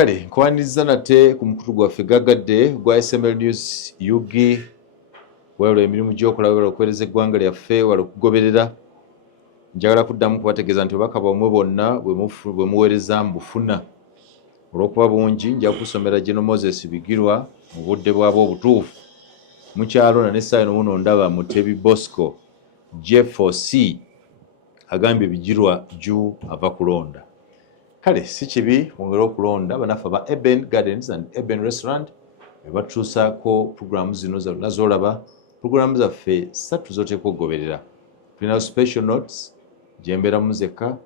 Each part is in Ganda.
kale nkwaniriza nate ku mukutu gwaffe gaggadde gwa SML News Yugi waliwo emirimu gy'okola waliwo okuweereza eggwanga lyaffe waliwo okugoberera. Njagala kuddamu kubategeeza nti obubaka bwamwe bwonna bwe muweereza mbufuna olw'okuba bungi. Nja kusomera General Moses Bigirwa mu budde bwabwo obutuufu mukyalo na n'essaawa eno muno ndaba Mutebi Bosco J4C agambye Bigirwa ju ava kulonda. Kale si kibi mwongere okulonda banaffe aba Eben Gardens and Eben Restaurant batuusaako puroguramu zino zonna z'olaba. Puroguramu zaffe 3 z'oteeka okugoberera. Tulina special notes gyembeera muzeka,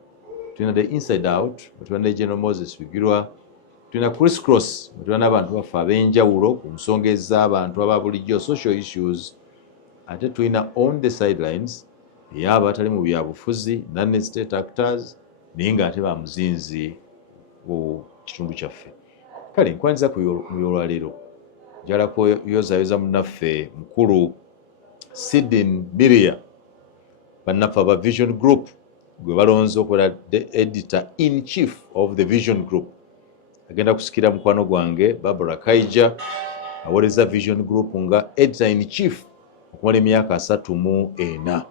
tulina the inside out, tulina ne General Moses Bigirwa, tulina Chris Cross, tulina n'abantu baffe ab'enjawulo ku nsonga ez'abantu aba bulijjo social issues, ate tulina on the sidelines ey'abatali mu byabufuzi non-state actors naye ng'ate ba muzinzi ku kitundu kyaffe. Kale nkwaniriza ku olwaleero njagala kuyozaayoza munnaffe mukulu Sidin Miria bannaffe aba Vision Group gwe balonze okubeera the editor in chief of the Vision Group. Agenda kusikira mukwano gwange Barbara Kaija aweereza Vision Group nga editor in chief okumala emyaka 34.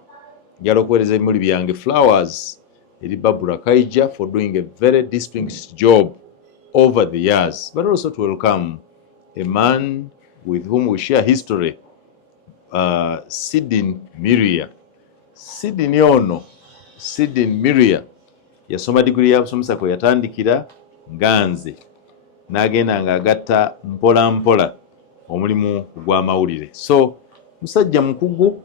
Njagala okuweereza ebimuli byange flowers eri Barbara Kaija for doing a very distinguished job over the years, but also to welcome a man with whom we share history, Sidin Miria. Sidin ono, Sidin Miria yasoma diguli ya busomesa kwe yatandikira nganze n'agenda ng'agatta mpola mpola omulimu gw'amawulire. So musajja mukugu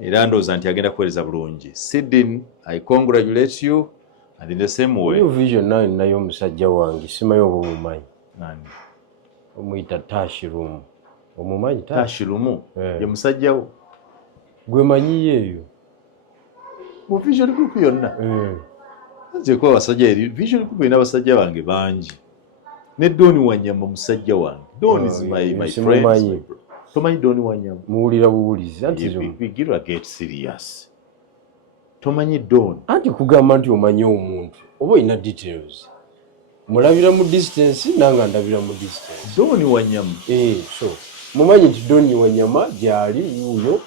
era ndowooza nti agenda kuweereza bulungi. Sidin, I congratulate you and in the same way. New Vision nayo omusajja wange simanyi oba omumanyi. Nani? Omuyita Tashirum. Omumanyi Tashirum? Ye musajjawo? Gwe manyiyo eyo? Mu Vision Group yonna? Nze kuba abasajja eri Vision Group erina abasajja bange bangi. Ne Doni Wanyama musajja wange. Doni is my friend. Tomanyi Doni Wanyama? Muwulira buwulizi. Bigirwa get serious. Tomanyi Doni? Anti kugamba nti omanyi omuntu oba olina details. Mulabira mu distance nanga ndabira mu distance. Doni Wanyama? So mumanyi nti Doni Wanyama gyali yuyo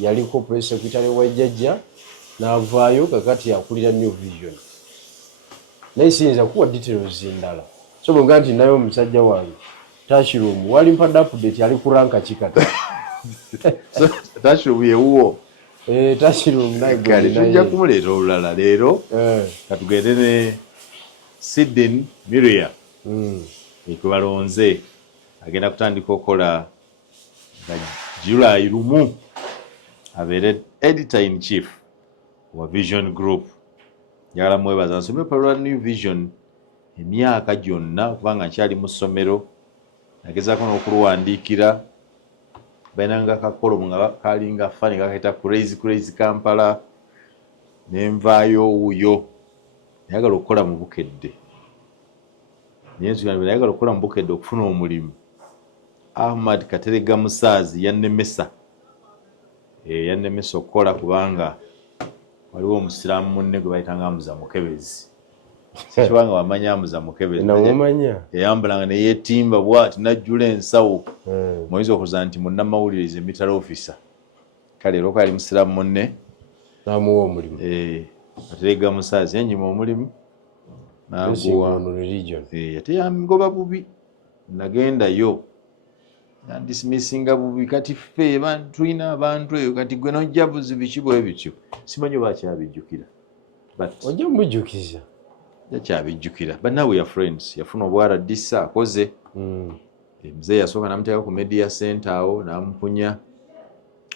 yaliko press secretary wa jjajja n'avaayo kakati yakulira New Vision. Naye siyinza kuwa details endala. So bw'oga nti nayo omusajja wange Tashirum wali mpadde update ali ku ranka kikata. So Tashirum yewuwo? Tashirum naye kale tujja kumuleeta olulala leero katugende ne Sidin Miria ekwe balonze agenda kutandika okukola nga July 1 abeere editor in chief wa Vision Group. Njagala mwebaza nsomye olupapula lwa New Vision emyaka gyonna kubanga nkyali mu ssomero nagezaako n'okuluwandiikira. Balina nga kakolomu nga kalinga fani kakayita crazy Kampala nenvaayo wuyo nayagala okukola mu bukedde. Naye nsugambye nayagala okukola mu bukedde okufuna omulimu. Ahmad Katerega Musaazi yannemesa okukola kubanga waliwo omusiraamu munne gwe bayitanga Amuza Mukebezi. Sikibanga wamanya Amuza Mukebezi? Namumanya. Eyambalanga ne yeetimba bw'ati n'ajjula ensawo. Moyinza okuza nti munnamawulire emitala officer. Kale era okwali musiraamu munne n'amuwa omulimu. Katerega Musaazi yannyima omulimu n'aguwa. Ate yangoba bubi. Nagendayo dismissinga bubi kati ffe tulina abantu eyo kati gwe nojja buzi biki bwe bityo. Simanyi oba akyabijjukira. Ojja mujjukiza. Akyabijjukira. But now we are friends. Yafuna obwa RDC akoze. Mzee yasooka n'amuteeka ku media center awo n'amupunya.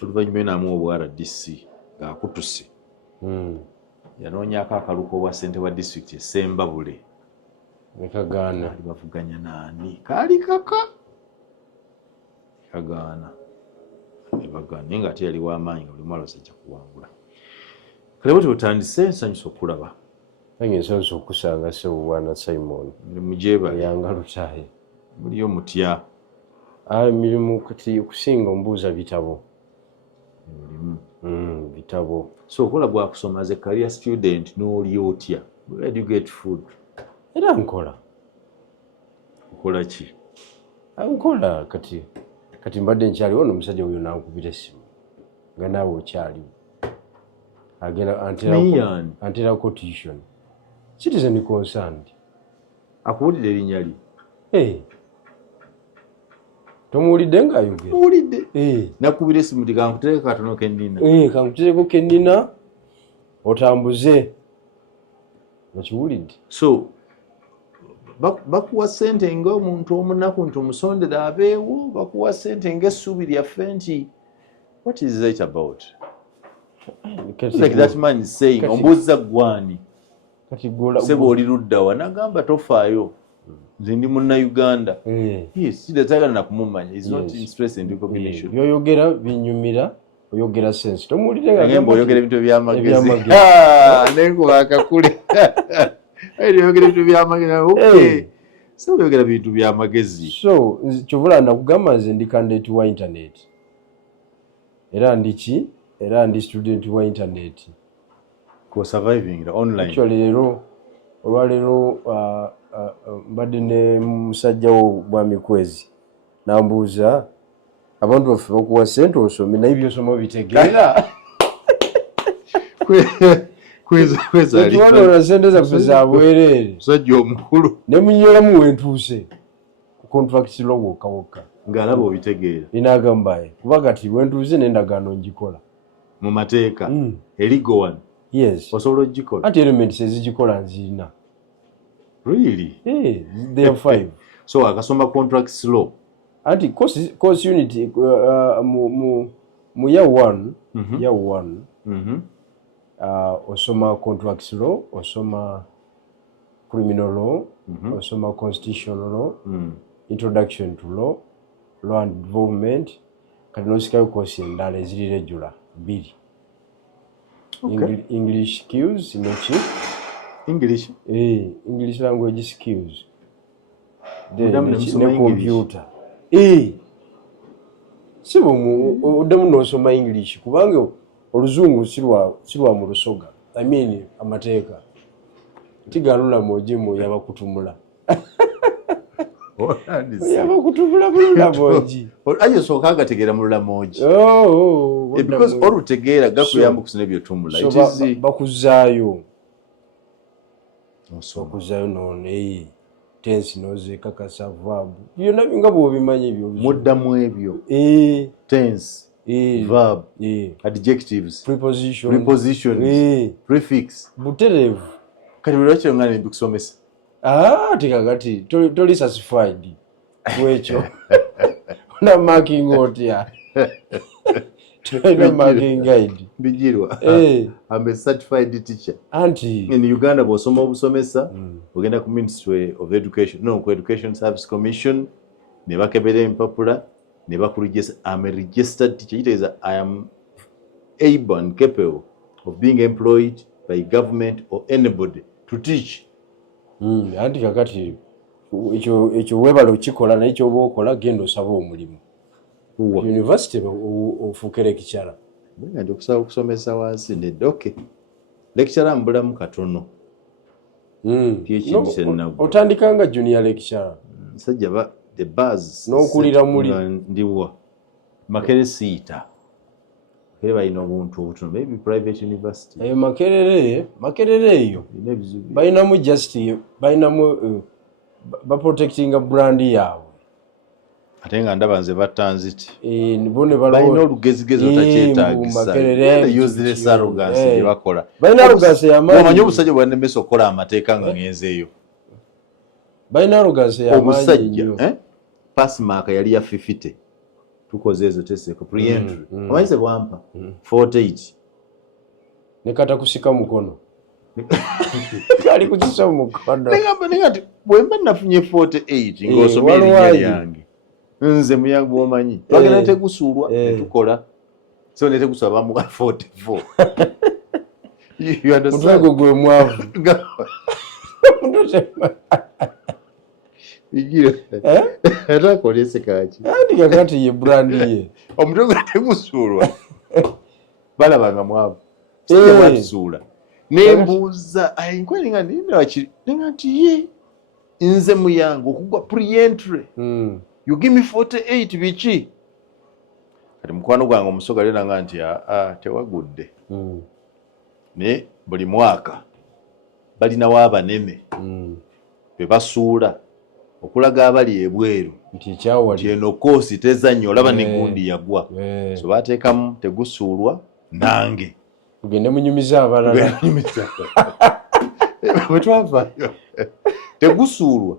Oluvannyuma n'amuwa obwa RDC ng'akutuse. Yanoonyaako akaluko obwa ssente wa district e Sembabule. Nekagaana. Ali bavuganya naani? Kaali kaka. Kagaana. Naye ng'ate yali w'amaanyi nga buli mwalo sajja kuwangula. Kale bwe tutandise nsanyusa okulaba. Nange nsanyusa okusanga Ssebwana Simon. Mujeebale. Yanga lutaaye. Muliyo mutya? Emirimu kati okusinga ombuuza bitabo. Bitabo. So okola gwa kusoma as a career student n'oli otya? Where do you get food? Era nkola. kola ki nkola kati mbadde nkyaliwo n'omusajja oyo nankubira essimu nga naawe okyaliwo agenda anterako tuition citizen concerned akuwulira erinnya lye tomuwulidde ng'ayogera muwulidde nakubira essimu ti kankutereko katono kennina kankutereko kennina otambuze okiwulidde so bakuwa ssente ng'omuntu omunaku nti omusondera abeewo bakuwa ssente ng'essuubi lyaffe nti what is it about like that man is saying ombuuza gwani seba oli luddawa nagamba tofaayo nze ndi munnauganda sidatagala nakumumanya is not interested in recognition byoyogera binyumira oyogera sense tomuwulirengamba oyogera ebintu ebyamagezi nenkuba akakule oyogera ebintu byamagezi so oyogera bintu byamagezi so kyovula nakugamba nze ndi candidate wa internet era ndiki era ndi student wa internet ko surviving online actually olwaleero mbadde ne musajja wo bwa mikwezi nambuuza abantu baffe bakuwa ssente osome naye byosoma bitegeera kwezalikiwanoona ssente zaffe za bwereere musajja omukulu ne munyolamu wentuuse ku contract lo wokka ng'alaba obitegeera inaagambaye kuba kati wentuuse n'endagaano ngikola mu mateeka erigo wano yes osobola ogikola ati elements ezigikola nzirina really they are 5 so akasoma contracts law ati course unit mu year 1 osoma contracts law osoma criminal law osoma constitutional law introduction to law and development kati nosikayo course endala eziri regular 2 English skills noki English language skills ne computer sibo oddemu n'osoma English kubanga oluzungu sirwa mu lusoga I mean amateeka tigalula mojimu yabakutumula yabakutumula bulula moji ayo soka agategeera mu lula moji because olutegeera gakuyamba kusina ebyotumula bakuzaayo none tense nozekakasa verb byonna nga bwobimanyi ebyo muddamu ebyo tense verb adjectives prepositions prefix butereevu kati buli wakiro nga nembikusomesa tikakati toli satisfied kwekyo ona marking otya tulina marking guide bijirwa I'm a certified teacher anti in Uganda bw'osoma obusomesa ogenda ku Ministry of Education ku Education Service Commission ne bakebera empapula ne bakuregister I'm a registered teacher. It is I am able and capable of being employed by government or anybody to teach. Anti kakati ekyo webala okikola naye kyoba okola genda osaba omulimu university ofuuke lecturer nga ndi okusaba okusomesa wansi nedda okay lecturer mbulamu katono otandika nga junior lecturer musajja the buzz n'okulira muli ndiwa Makerere siita Makerere balina obuntu obutono maybe private university Makerere eyo balinamu just balinamu baprotectinga brand yaabwe ate nga ndaba nze batanziti balina olugezigezi otakyetaagisa useless arrogance gye bakola balina arrogance y'amaanyi omanyi obusajja bwannemesa okukola amateeka nga ngenzeeyo balina arrogance y'amaanyi nnyo passmark yali ya 50 tukoze ezo teseko pre-entry omanyi ze bwampa 48 ne kata kusika mukono kali kukisa mukono negamba nti bwemba nafunye 48 ng'osomye erinnya lyange nze muyangu bwomanyi bagenda tegusuulwa netukola so netegusula bamuwa 44 mutwego gwe mwavu Igiro era kolese kaki andi kakati ye brand ye omutwe tegusuulwa balabanga mwavu sijja watusuula nembuuza ayinkweringa nti ye nze muyange okugwa pre-entry you give me 48 biki kati mukwano gwange omusoga lenanga nti tewagudde ne buli mwaka balinawo abanene bebasuula okulaga abali ebweru nti eno koosi tezannyo olaba ne gundi yagwa so bateekamu tegusuulwa nange tugende munyumiza abalala bwe twavaayo tegusuulwa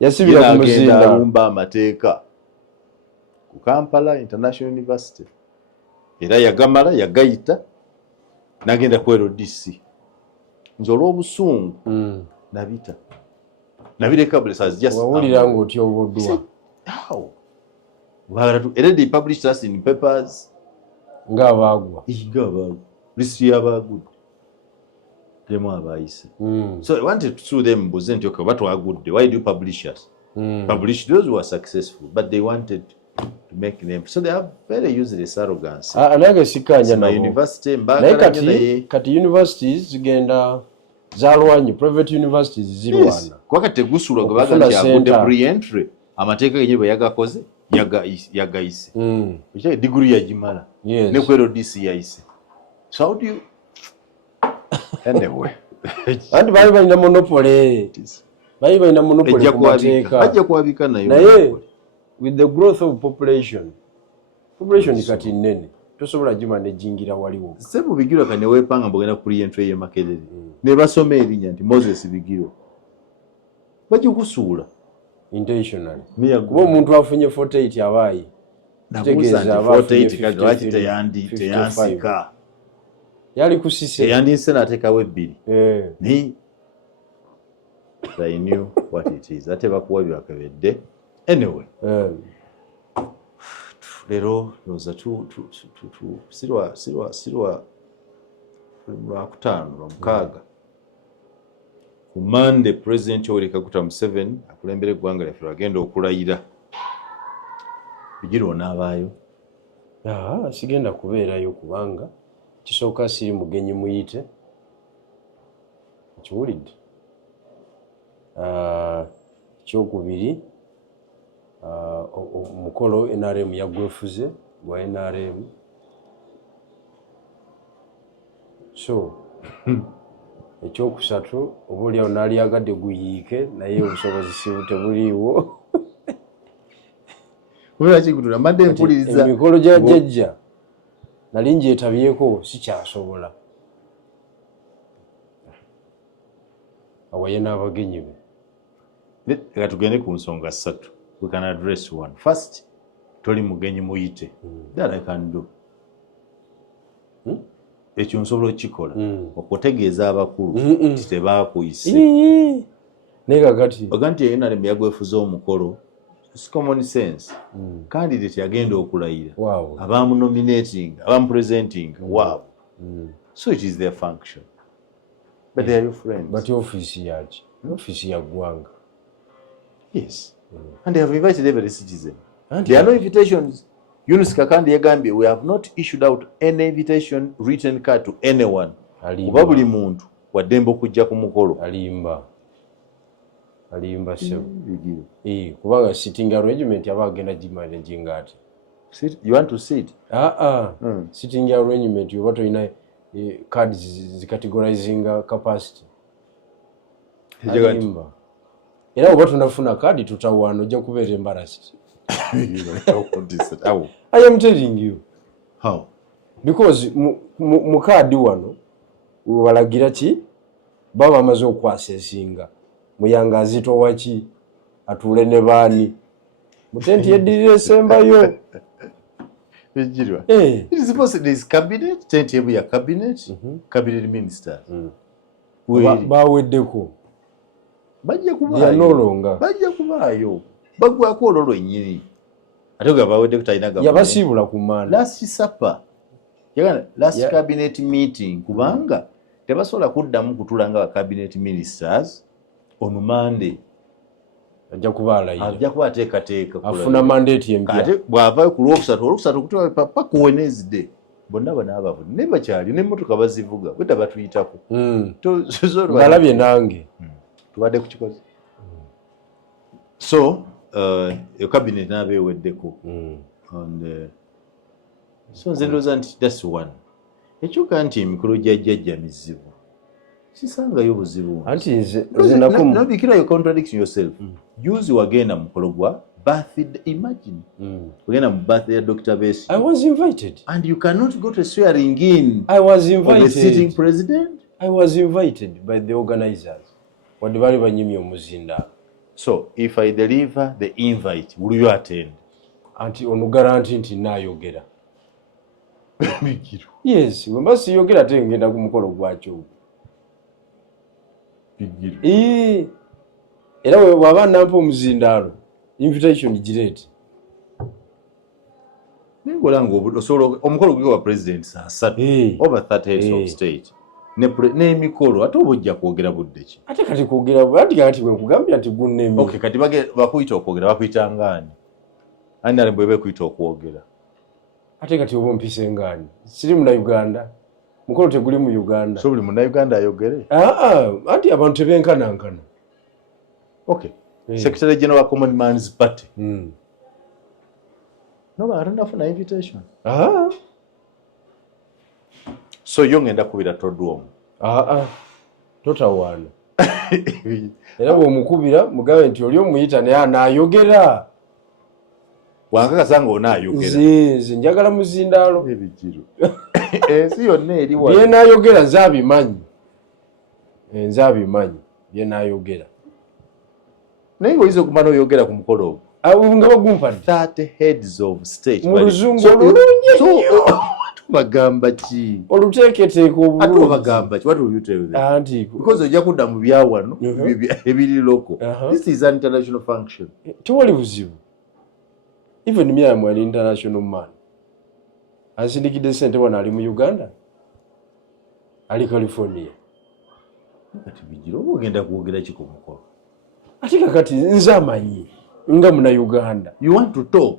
yasibira ku muzinda alumba amateeka ku Kampala International University era yagamala yagayita nagenda ku LDC nze olw'obusungu nabireka wawulira ng'otyoboddwa era they published us in papers ng'abaagwa list y'abaagudde temu abaayise so I wanted to sue them mbuze nti okay batwagudde why do you publish us publish those who are successful but they wanted to make names so they have very useless arrogance nange sikanya nabo university naye kati universities zigenda zalwanyi private universities zirwana kwa kati tegusulwa gwe baga nti agudde pre-entry amateeka genye bwe yagakoze yagayise ekyo degree yagimala ne ku LDC yayise so how do you anyway andi bali balina monopoly ku mateeka bajja kuwabika nayo naye with the growth of population kati nene tosobola gimanejingira waliwo sebu bigirwa kane wepanga mbogenda kuli entry ye Makerere ne basoma erinnya nti Moses Bigirwa bajja kusuula intentionally kuba omuntu afunye 48 abaayi nategeeza 48 kaga lwaki teyansika yali kusise yandinse nateekawo ebbiri ni I knew what it is ate bakuwa byakabedde anyway lero loza sirwa lwakutaano lwamukaaga ku Monday President Yoweri Kaguta Museveni akulembera eggwanga lyaffe agenda okulayira Bigirwa n'abaayo sigenda kubeerayo kubanga kisooka siri mugenyi muyite kiwulidde kyokubiri omukolo NRM yagwefuze gwa NRM so ekyokusatu oba oliawo naalyagadde guyiike naye obusobozi sibu tebuliiwo emikolo gya jjajja nali ngyetabyeko sikyasobola awaye n'abagenyi be Leka tugende ku nsonga 3 we can address one first toli mugenyi muyite that I can do ekyo nsobola okikola okutegeeza abakulu nti tebaakuyise naye kakati oganti ye NRM yagwefuza omukolo it's common sense candidate yagenda okulayira abamunominating abamupresenting waabwe so it is their function but they are your friends but office yaki office ya ggwanga yes and they have invited every citizen there are no invitations Yunus Kakandi yagambye we have not issued out any invitation written card to anyone kuba buli muntu waddembe okujja ku mukolo alimba sebo kubanga sitting arrangement abagenda gimanaging ati you want to sit sitting arrangement yoba toyina cards zikategorizinga capacity alimba era oba tunafuna kadi tutawaano ojja kubeera embarrassed I am telling you how because mu kadi wano walagira ki baba amaze okwasesinga muyanga azitowa ki atule ne baani mutenti yedirire sembayo Bigirwa it is supposed this cabinet tenti yebu ya cabinet cabinet ministers baweddeko bajja kubaayo bagwako olwo lwennyini ate nga bawedde kutalina yabasiibula ku maana last supper yagana last cabinet meeting kubanga tebasobola kuddamu kutula nga cabinet ministers on Monday ajja kubaalayira ajja kuba ateekateeka afuna mandate empya ate bw'avaayo ku lwokusatu kutula papa ku Wednesday bonna banaabavu ne bakyali n'emmotoka bazivuga bwedda batuyitako balabye nange tubadde ku kikozi So your cabinet n'abeeweddeko and so nze ndowooza nti that's one. Ekyuka nti emikolo gya jjajja mizibu sisangayo buzibu anti nze nabikira you contradiction yourself. Juzi wagenda mu mukolo gwa birthday, imagine wagenda mu birthday ya Dr. Besigye. I was invited and you cannot go to swearing in I was of invited the sitting president. I was invited by the organizers wadde bali banyimye omuzindaalo. So if I deliver the invite, will you attend? Anti ono guarantee nti naayogera. Bigiro. Yes, we must siyogera ate ngenda ku mukolo gwakyo. Bigiro. Era waba nampa omuzindaalo invitation gireete. Nengola osobola omukolo gwe wa president saa 3 over 30 heads of state. N'emikolo ate oba ojja kwogera budde ki? Ate kati kwogera ati kati bwe nkugambye nti gunnemi. Okay, kati bakuyita okwogera bakuyita ngaani? Ani ali bwebe kuyita okwogera? Ate kati oba mpise ngaani? Siri muna Uganda. Mukolo teguli mu Uganda. So buli muna Uganda ayogere? Anti abantu tebenkanankana. Okay. Secretary General wa Common Man's Party. No, I don't have an invitation. So yo ngenda kubira Todwom. Totawaana. Era bw'omukubira mugabe nti oli omuyita naye anaayogera. Wankakasa ng'onaayogera. Nze njagala muzindaalo. Ebigiro. Ensi yonna eri wano. Bye naayogera nze abimanyi. Nze abimanyi bye naayogera. Naye ng'oyinza okumala oyogera ku mukolo ogwo. Nga bagumpadde 30 heads of state. Mu luzungu olulungi nnyo. Bagamba ki? Oluteeketeeke obulungi. Ate bagamba ki? What will you tell them? Anti because ojja kudda mu byawano ebiri loko. This is an international function. Tewali buzibu. Even me am an international man. Asindikidde ssente wano ali mu Uganda. Ali California. Kati Bigiro oba ogenda kwogera ki ku mukolo? Ate kakati nze amanyi nga muna Uganda. You want to talk?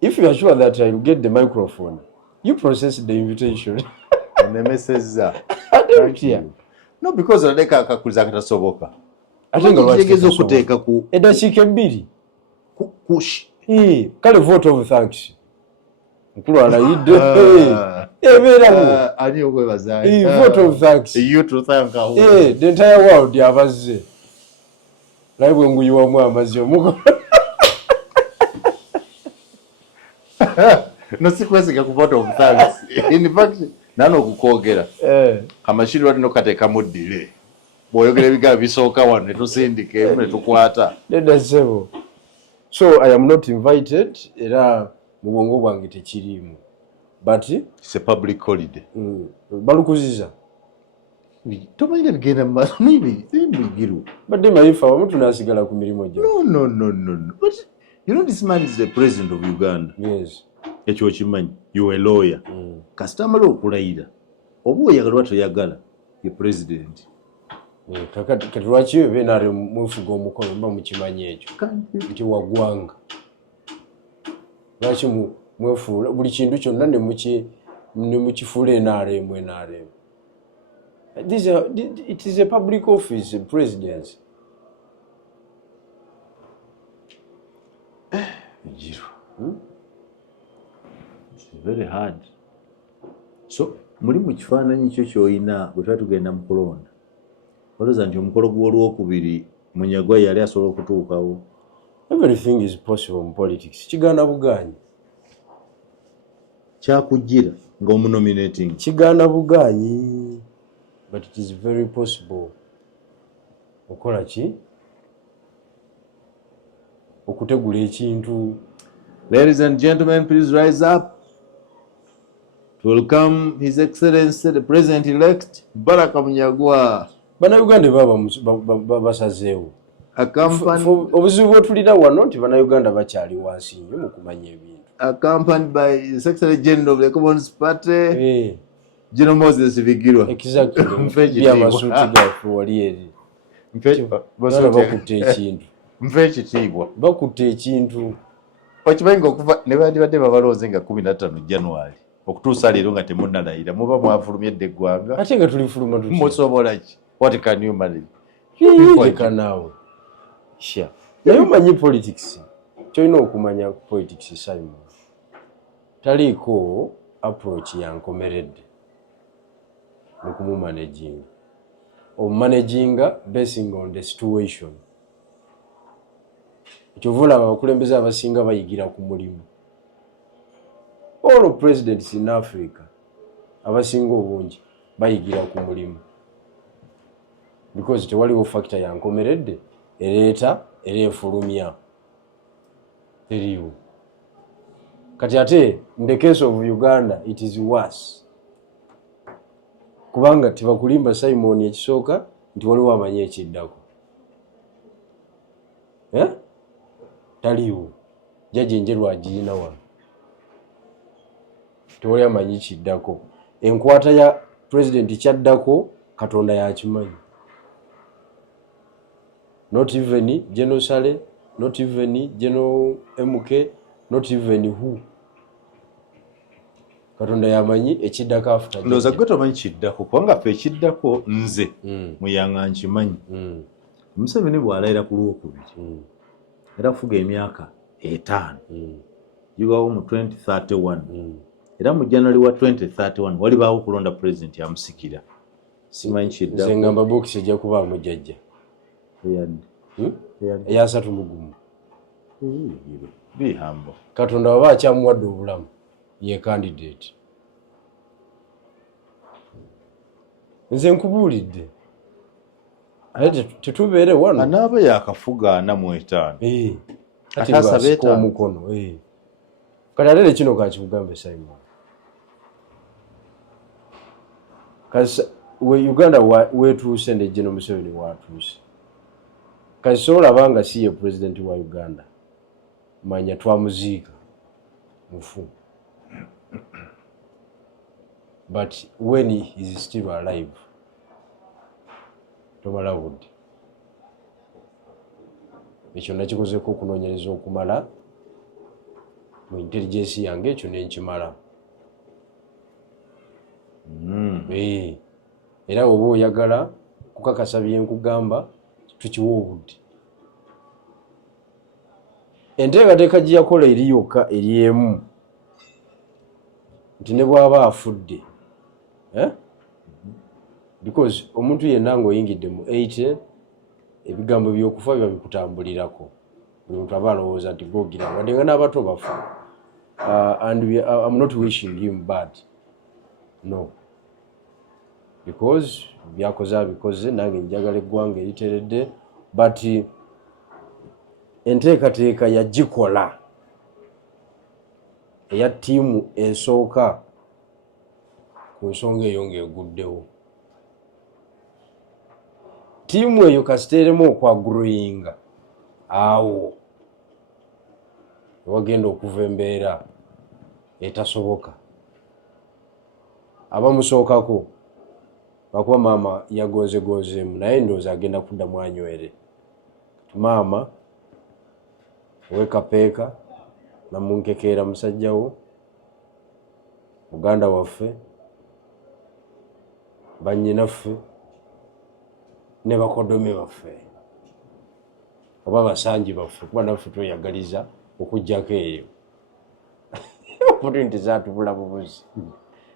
If you are sure that I will get the microphone, you process the invitation. Nemeseza. Thank you. No, because aleka akakuliza katasoboka. Ate nga lwaki tegeeza okuteeka ku eddakiika ebbiri. Kush. Kale vote of thanks. Mukulu alayidde. Ebeerawo. Ani okwebaza. Vote of thanks. You to thank her. The entire world yabazze. Naye bwe nguyiwamu amazzi omukolo. No sikwesiga ku vote of thanks. In fact, nano okukwogera. Amashiri wali nokateeka muddire. Bw'oyogera ebigambo bisooka wano ne tusindike ne tukwata. Nedda ssebo. So I am not invited. Era mu bwongo bwange tekiriimu. But it's a public holiday. Balukuziza. Tomayire bigenda maaso n'ebigiro. Badde mayifa wamu tunaasigala ku mirimu gyo. No. But you know this man is the president of Uganda. Yes. Ekyo okimanyi. You are a lawyer. Kasita amala okulayira. Oba oyagala toyagala ye president. Kati lwaki yo benaare mwefuga omukono mba mukimanyi ekyo nti waggwanga. Lwaki mwefuula buli kintu kyonna ne mukifuula NRM. It is a public office, presidency. It's very hard. So muri mu kifaananyi kyo ky'olina bwe tuba tugenda mu kulonda. Olowooza nti omukolo gw'olwokubiri Munyagwa yali asobola okutuukawo? Everything is possible in politics. Kigaana bugaanyi. Kyakugira ng'omunominating. Kigaana bugaanyi. But it is very possible. Okola ki? Okutegula ekintu. Ladies and gentlemen, please rise up to welcome His Excellency the President-elect Baraka Munyagwa. Bannayuganda basazeewo. Obuzibu bwe tulina wano nti Bannayuganda bakyali wansi nnyo mu kumanya ebintu. Accompanied by the Secretary General of the Commons Party, General Moses Bigirwa. Exactly. Byamasuuti gaffe wali eri. Bakutte ekintu. Nfe ekitiibwa. Bakutte ekintu. Okimanyi ng'okuva ne bandibadde babalooze nga 15 January okutuusa leero nga temunnalayira muba mwafulumya edda eggwanga. Ate nga tulifuluma tutya? Musobola ki? What can you manage? Leka naawe. sure naye omanyi politics kyolina okumanya politics Simon taliiko approach yankomeredde mu kumumanaging omumanaginga basing on the situation ekyovula abakulembeze abasinga bayigira ku mulimu all presidents in Africa abasinga obungi bayigira ku mulimu because tewaliwo factor yankomeredde ereeta era efulumya teriwo kati ate in the case of Uganda it is worse kubanga tebakulimba Simon ekisooka nti waliwo amanyi ekiddako taliwo jaji njeru agirina wano tewali amanyi kiddako enkwata ya president kyaddako Katonda yakimanyi not even General Sale not even General MK not even who Katonda yamanyi ekiddako after ndoza gwe tomanyi kiddako kubanga ffe ekiddako nze muyanga nkimanyi Museveni bw'alayira ku Lwokubiri era afuga emyaka 5 yubawo mu 2031 era mu January wa 2031 walibaawo okulonda president yamusikira simanyi kiddako nze ngamba box ejja kubaamu jjajja eyasatu mugumu bihambo Katonda waba akyamuwadde obulamu ye candidate nze nkubuulidde ate tetubeere wano anaaba yakafuga 45 kati omukono kati ate kino kakikugambe Simon kasi Uganda wetuuse ne General Museveni watuuse kasi soolaba nga si ye president wa Uganda manya twamuziika mufu but when he is still alive tomala budde ekyo nakikozeko okunoonyereza okumala mu intelligence yange ekyo nenkimala era oba oyagala kukakasa byenkugamba tukiwa obudde enteekateeka gye yakola eri yokka eri emu nti ne bw'aba afudde because omuntu yenna ng'oyingidde mu 80 ebigambo by'okufa biba bikutambulirako buli muntu aba alowooza nti googira wadde nga n'abato bafa and I'm not wishing him bad no because byakoze abikoze nange njagala eggwanga eriteredde but enteekateeka yagikola eya ttiimu esooka ku nsonga eyo ng'eguddewo ttiimu eyo kasiteeremu okwagrowinga awo wagenda okuva embeera etasoboka abamusookako bakuba maama yagozegozeemu naye ndowooza agenda kuddamu anywere maama owekapeeka namunkekeera musajjawo muganda waffe bannyinaffe ne bakodome baffe oba basanji baffe kuba naffe tweyagaliza okujjako eyo opportunity zatubula bubuzi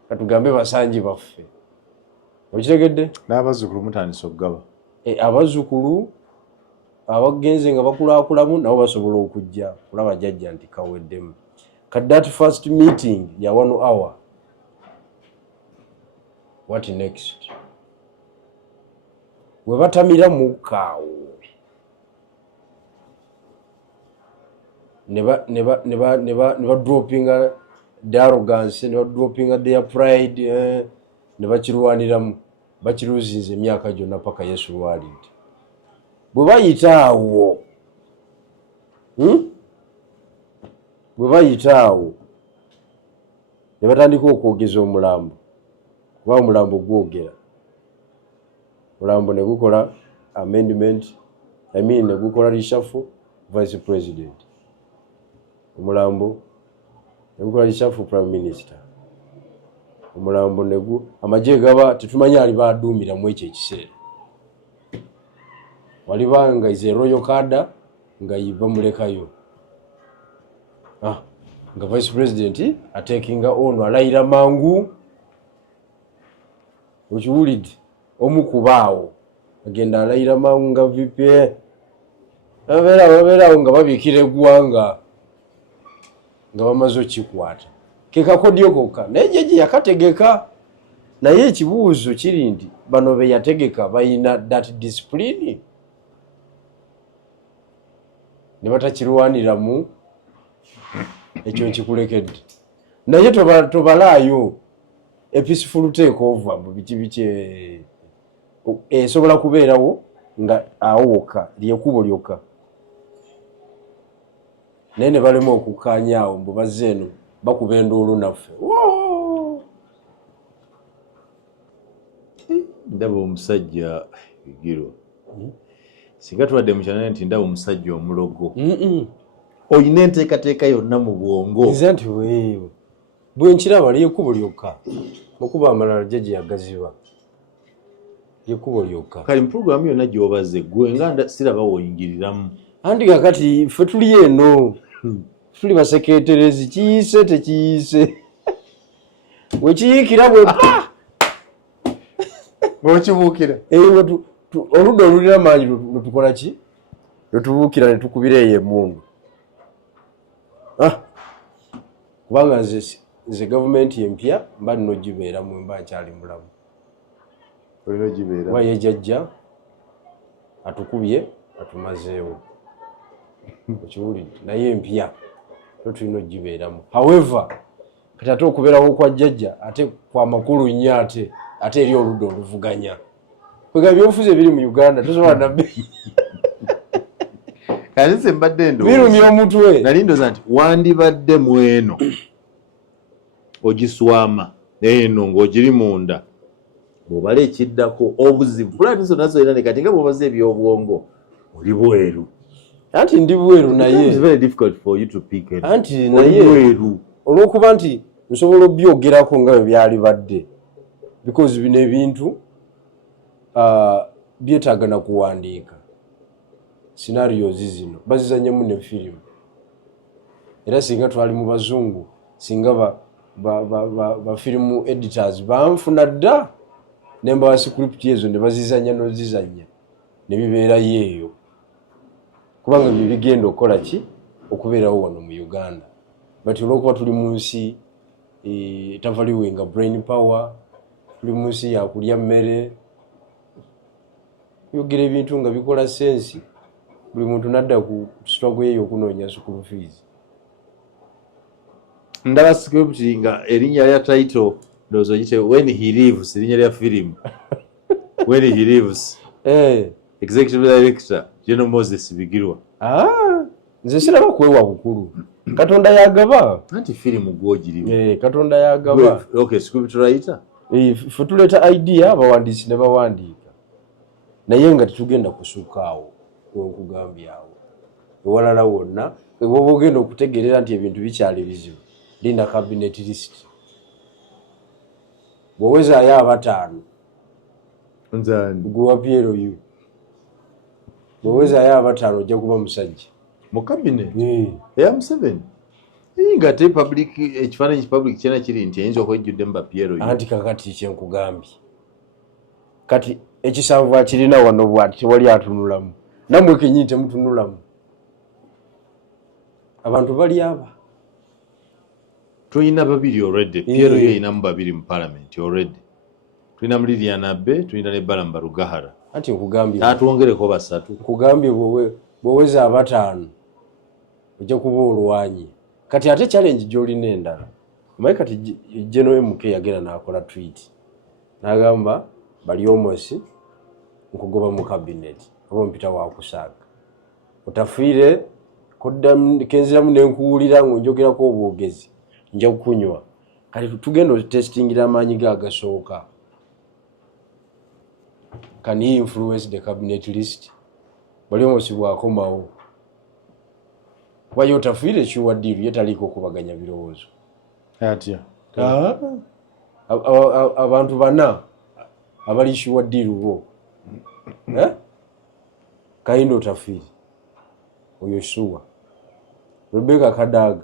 katugambe basanji baffe okitegedde n'abazzukulu mutandisa okugaba abazzukulu abagenze nga bakulakulamu nabo basobola okujja kulaba jjajja nti kaweddemu kati that first meeting ya 1 hour what next we batamira mukaawo ne badropinga the arrogance ne badropinga their pride ne bakirwaniramu bakiruzinze emyaka gyonna paka Yesu lwalidde bwe bayitaawo ne batandika okwogeza omulambo kuba omulambo gwogera omulambo ne gukola amendment ne gukola reshuffle vice president omulambo ne gukola reshuffle prime minister omulambo amagye gaba tetumanyi ali baduumira mu ekyo ekiseera walibanga is a royal cadre nga bamulekayo nga vice president atekinga ono alayira mangu okiwulidde omukubaawo agenda alayira mangu nga VP babeerawo nga babiikira eggwanga nga bamaze okikwata kekakodyo kokka naye jeje yakategeka naye ekibuuzo kiri nti bano be yategeka balina that discipline ne batakirwaniramu ekyo nkikulekedde naye tobalaayo a peaceful takeover mu biki esobola kubeerawo nga awoka lyekubo lyokka naye ne balema okukkaanyaawo mbu bazze eno bakuba enduulu naffe ndaba omusajja Bigirwa singa tubadde mu kyana nti ndaba omusajja omulogo olina enteekateeka yonna mu bwongo nze nti weeyo bwe nkiraba lyekubo lyokka mukuba amalala gye yagaziba lyekubo lyokka kale mu puroguramu yonna gy'obaze gwe nga siraba woyingiriramu anti kakati ffe tuli eno tuli baseketerezi kiyise tekiyise wekiyiikira bwe bwekibuukira oludda olulira amaanyi lwetukola ki lwetubuukira ne tukubira eyo emundu kubanga nze gavumenti empya mba nina ogibeeramu mba nkyali mulamu kuba yejajja atukubye atumazeewo okiwulidde naye empya so tulina ogibeeramu however kati ate okubeerawo kwa jjajja ate kwa makulu nnyo ate eri oludda oluvuganya kwega byobufuzi ebiri mu Uganda tosobola nabbe kanise mbadde birumya omutwe nali ndooza nti wandibadde mu eno ogiswama eno ng'ogiri munda bw'obala ekiddako obuzibu pulaani zonna zolina ne kati nga bw'obaza ebyobwongo oli bweru anti ndi bweru naye anti naye olw'okuba nti nsobola obyogerako nga bwe byali badde because bino ebintu byetaaga na kuwandiika scenarios zino bazizanyamu ne firimu era singa twali mu bazungu singa ba firimu editors banfuna dda ne mbawa script ezo ne bazizanya n'ozizanya ne bibeerayo eyo kubanga bye bigenda okukola ki okubeerawo wano mu Uganda but olw'okuba tuli mu nsi etavaliwenga brain power tuli mu nsi yakulya mmere yogera ebintu nga bikola sensi buli muntu nadda ku struggle eyo okunoonya school fees ndaba script nga erinnya lya title ndowooza ogite when he leaves erinnya lya firimu when he leaves executive director General Moses Bigirwa nze siraba kwewa bukulu Katonda yagaba anti firimu gwogirimu Katonda yagaba okay script writer ffe tuleeta idea abawandiisi ne bawandiika naye nga tetugenda kusukaawo wenkugambye awo ewalala wonna bwoba ogenda okutegeerera nti ebintu bikyali bizibu linda cabinet list bwowezaayo 5 gwe wapiero yu bwowezaayo 5 ojja kuba musajja mu cabinet eya Museveni nga te public ekifaananyi public kyena kiri nti ayinza okwejjudde mu bapiero yu anti kakati kyenkugambye kati ekisanvu akirina wano bwati tewali atunulamu namwe kenyini temutunulamu abantu bali aba tulina babiri already Piero yo inamu babiri mu parliament already tulina Liliana Abe tulina ne Balamba Rugahara anti nkugambye atwongereko 3 nkugambye bwoweza 5 ojja kuba olwanyi kati ate challenge gy'olina endala omanyi kati General MK yagera n'akola tweet n'agamba bali omosi nkugoba mu cabinet oba mpita wakusaaga otafiire kenziramu nenkuwulira ngonjogerako obwogezi nja kukunywa kati tugenda otestingira amaanyi ge agasooka can he influence the cabinet list bali omosi bwakomawo wayo otafiire kiwaddiru ye taliiko okubaganya birowoozo atya abantu 4 abali kiwaddiru bo kayindo otafiire oyo Shuwa. Rebecca Kadaga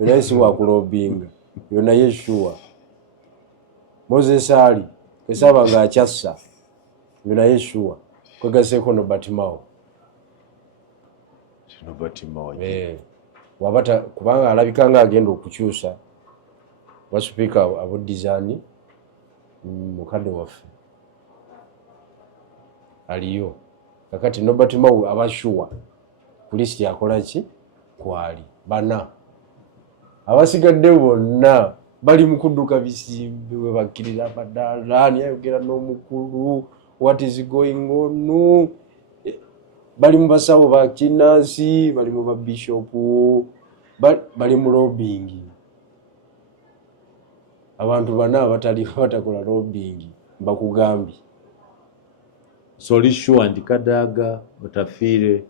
yona isiwa kulobinga yona Yeshua. Moses Ali kesaba nga akyassa yona Yeshua kwegaseko Nobert Mao. Nobert Mao wabata kubanga alabika nga agenda okukyusa basupika abo design mukadde waffe aliyo kakati Nobert Mao abashuwa ku list yakola ki kwali bana abasigadde bonna bali mu kudduka bisimbe we bakkirira badala ani ayogera n'omukulu what is going on bali mu basawo ba kinasi bali mu babishopu bali mu lobbying abantu bana batali batakola lobbying mbakugambye soli sure ndi Kadaga batafiire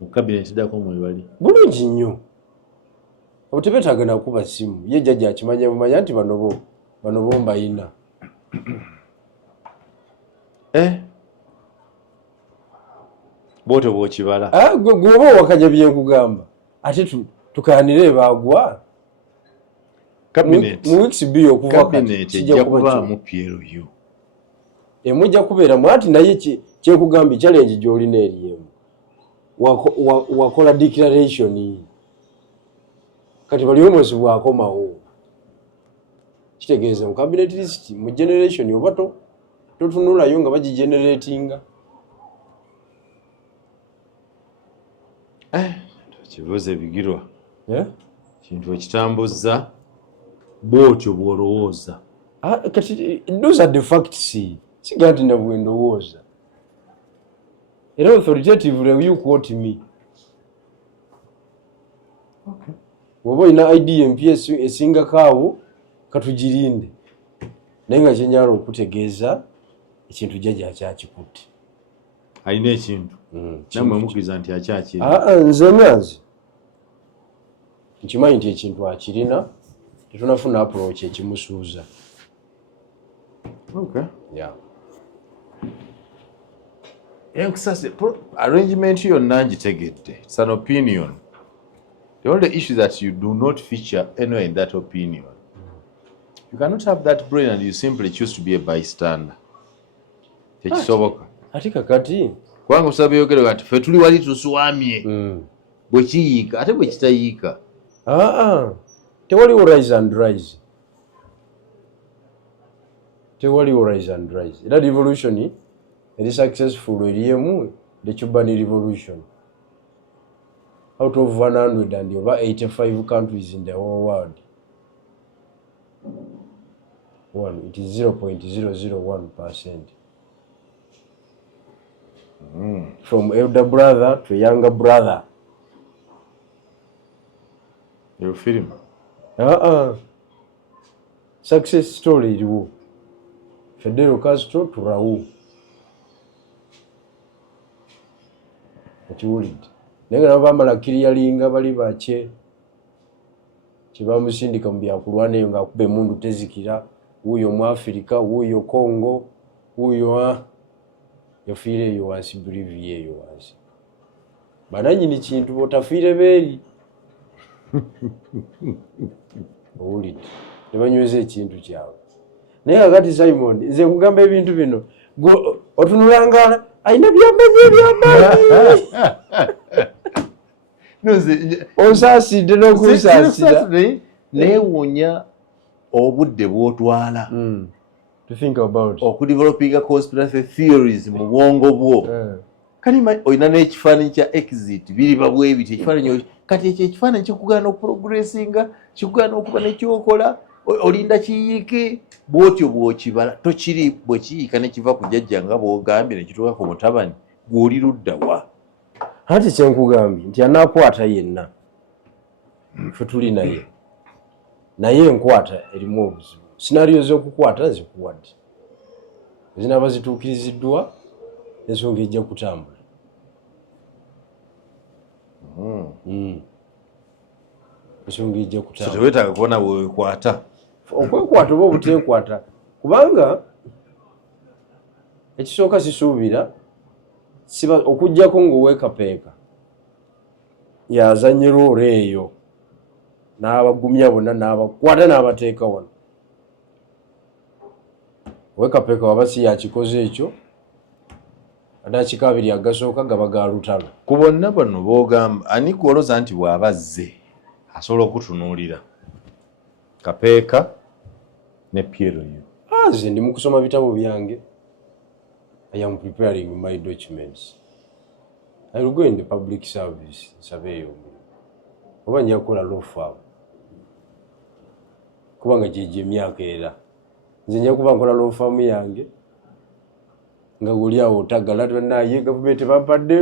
mu cabinet dako mwe bali bulungi nnyo obutebetaaga nakuba simu ye jjajja akimanya bumanya nti bano bo mbayina bote bwokibala gwoba wakanya byenkugamba ate tukanire bagwa cabinet mu weeks B okuva cabinet ejja kuba mu Pierre emujja kubeeramu ati naye kyekugambye challenge gy'olina eriyemu wakola declaration kati bali omusi bwakomawo kitegeeza mu cabinet list mu generation oba totunulayo nga bagigeneratinga kibuuze bigirwa kintu ekitambuza bwotyo bw'olowooza kati those are the facts siga nti nabwe ndowooza era authoritatively you quote me woba olina IDMP esingako awo katugirinde naye nga kyenyala okutegeeza ekintu jjajja akyakikutte alina ekintu namwe mukkiriza nti akyakiri nze nyanzi nkimanyi nti ekintu akirina tetunafuna approach ekimusuuza enkusase arrangement yonna ngitegedde it's an opinion. The only issue that you do not feature anywhere in that opinion. You cannot have that brain and you simply choose to be a bystander. Tekisoboka. Ati kakati kubanga omusaba yogera ati ffe tuli wali tuswamye bwe kiyiika ate bwe kitayiika tewaliwo rise and rise. Tewaliwo rise and rise. Era revolution eri successful eriyemu the Cuban revolution. Out of 100 and over 85 countries in the whole world, it is 0.001%. From elder brother to younger brother. You feel him? Success story iliwo. Fidel Castro to Raul. Ekiwulidde. Naye nga bamala kiriyalinga bali bakye kyebamusindika mu byakulwana eyo ng'akuba emundu tezikira wuuyo mu Afirika wuuyo Congo wuuyo yafiire eyo wansi Bolivia eyo wansi bananyini kintu botafiire beeri owulidde ne banyweza ekintu kyabwe naye kakati Simon nze nkugamba ebintu bino otunulanga ayina byamaanyi osaasidde n'okunsaasira neewuunya obudde bw'otwala okudevelopinga conspiracy theories mu bwongo bwo kati olina n'ekifaananyi kya exit biriba bwe biti ekifaananyi kati ekyo ekifaananyi kikugaana okuprogressinga kikugaana okuba nekyokola olinda kiyiike bwotyo bw'okibala tokiri bwe kiyiika ne kiva ku jjajja nga bw'ogambye ne kituuka ku mutabani gw'oli luddawa anti kyenkugambye nti anaakwata yenna ffe tuli naye enkwata erimu obuzibu sinariyo z'okukwata zikuwadde zinaaba zituukiriziddwa ensonga ejja kutambula ensonga ejja kutambula teweetaaga kubona bwewekwata okwekwata oba obuteekwata kubanga ekisooka sisuubira okuggyako ng'oweekapeeka yazanye roole eyo n'abagumya bonna n'abakwata n'abateeka wano wekapeka waba si yakikoze ekyo adakikabiri agasooka gaba ga lutalo ku bonna bano boogamba ani gwolooza nti bw'aba azze asobola okutunuulira Kapeeka ne Piero yo nze ndi mu kusoma bitabo byange. I am preparing my documents. I will go in the public service nsabeeyo oba nja kukola law firm kubanga gyegyo emyaka era nze nja kuba nkola law firm yange nga guli awo otagala naye gavumenti bampadde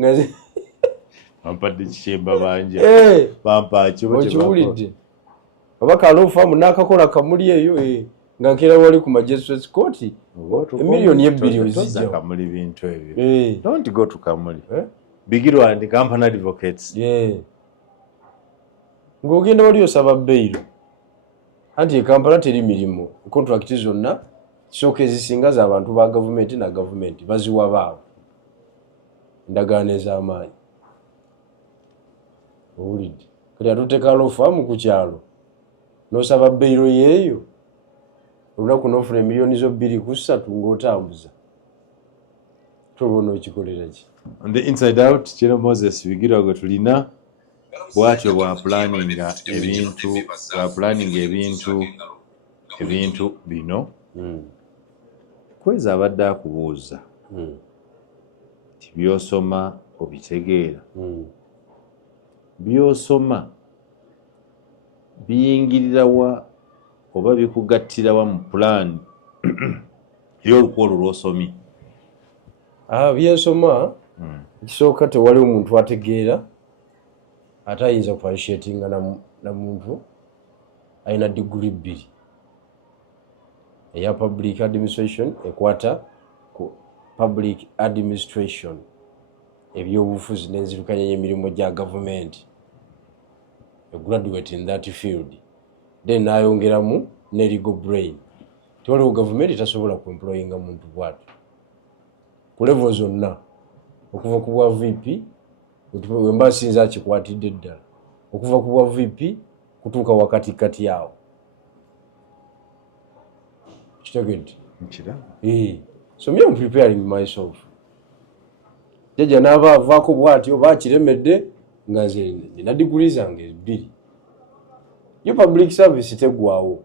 nga bampadde kikyemba banja bampa kiwulidde oba ka law firm n'akakola kamuli eyo nga nkera wali ku magistrates court emiliyoni 2 zijja kamuli bintu ebyo don't go to kamuli bigirwa and company advocates ng'ogenda wali osaba bail anti Kampala teri mirimu contract zonna kisooka ezisinga z'abantu ba gavumenti na gavumenti baziwa baabo endagaano ez'amaanyi owulidde kati atuteeka law firm ku kyalo n'osaba bail yeeyo olunaku n'ofuna emiliyoni zo 2 ku 3 ng'otambuza tobona okikolera ki on the inside out kino Moses bigirwa gwe tulina bwatyo bwa planninga ebintu bino kwezi abadde akubuuza ti byosoma obitegeera byosoma biyingirirawa oba bikugattirawa mu plan ey'olukolo lw'osomye byensoma ekisooka tewali omuntu ategeera ate ayinza kuappreciatinga na muntu alina diguli 2 eya public administration ekwata ku public administration ebyobufuzi n'enzirukanya y'emirimu gya gavumenti a graduate in that field then nayongeramu ne legal brain tewaliwo gavumenti tasobola kuemployinga muntu bwatu ku level zonna okuva ku bwa VP wemba sinza akikwatidde ddala okuva ku bwa VP kutuuka wakati kati yawo kitegedde so me am preparing myself jajja n'aba avaako bwatyo bakiremedde nga nze nina diguli zange 2 yo public service teggwawo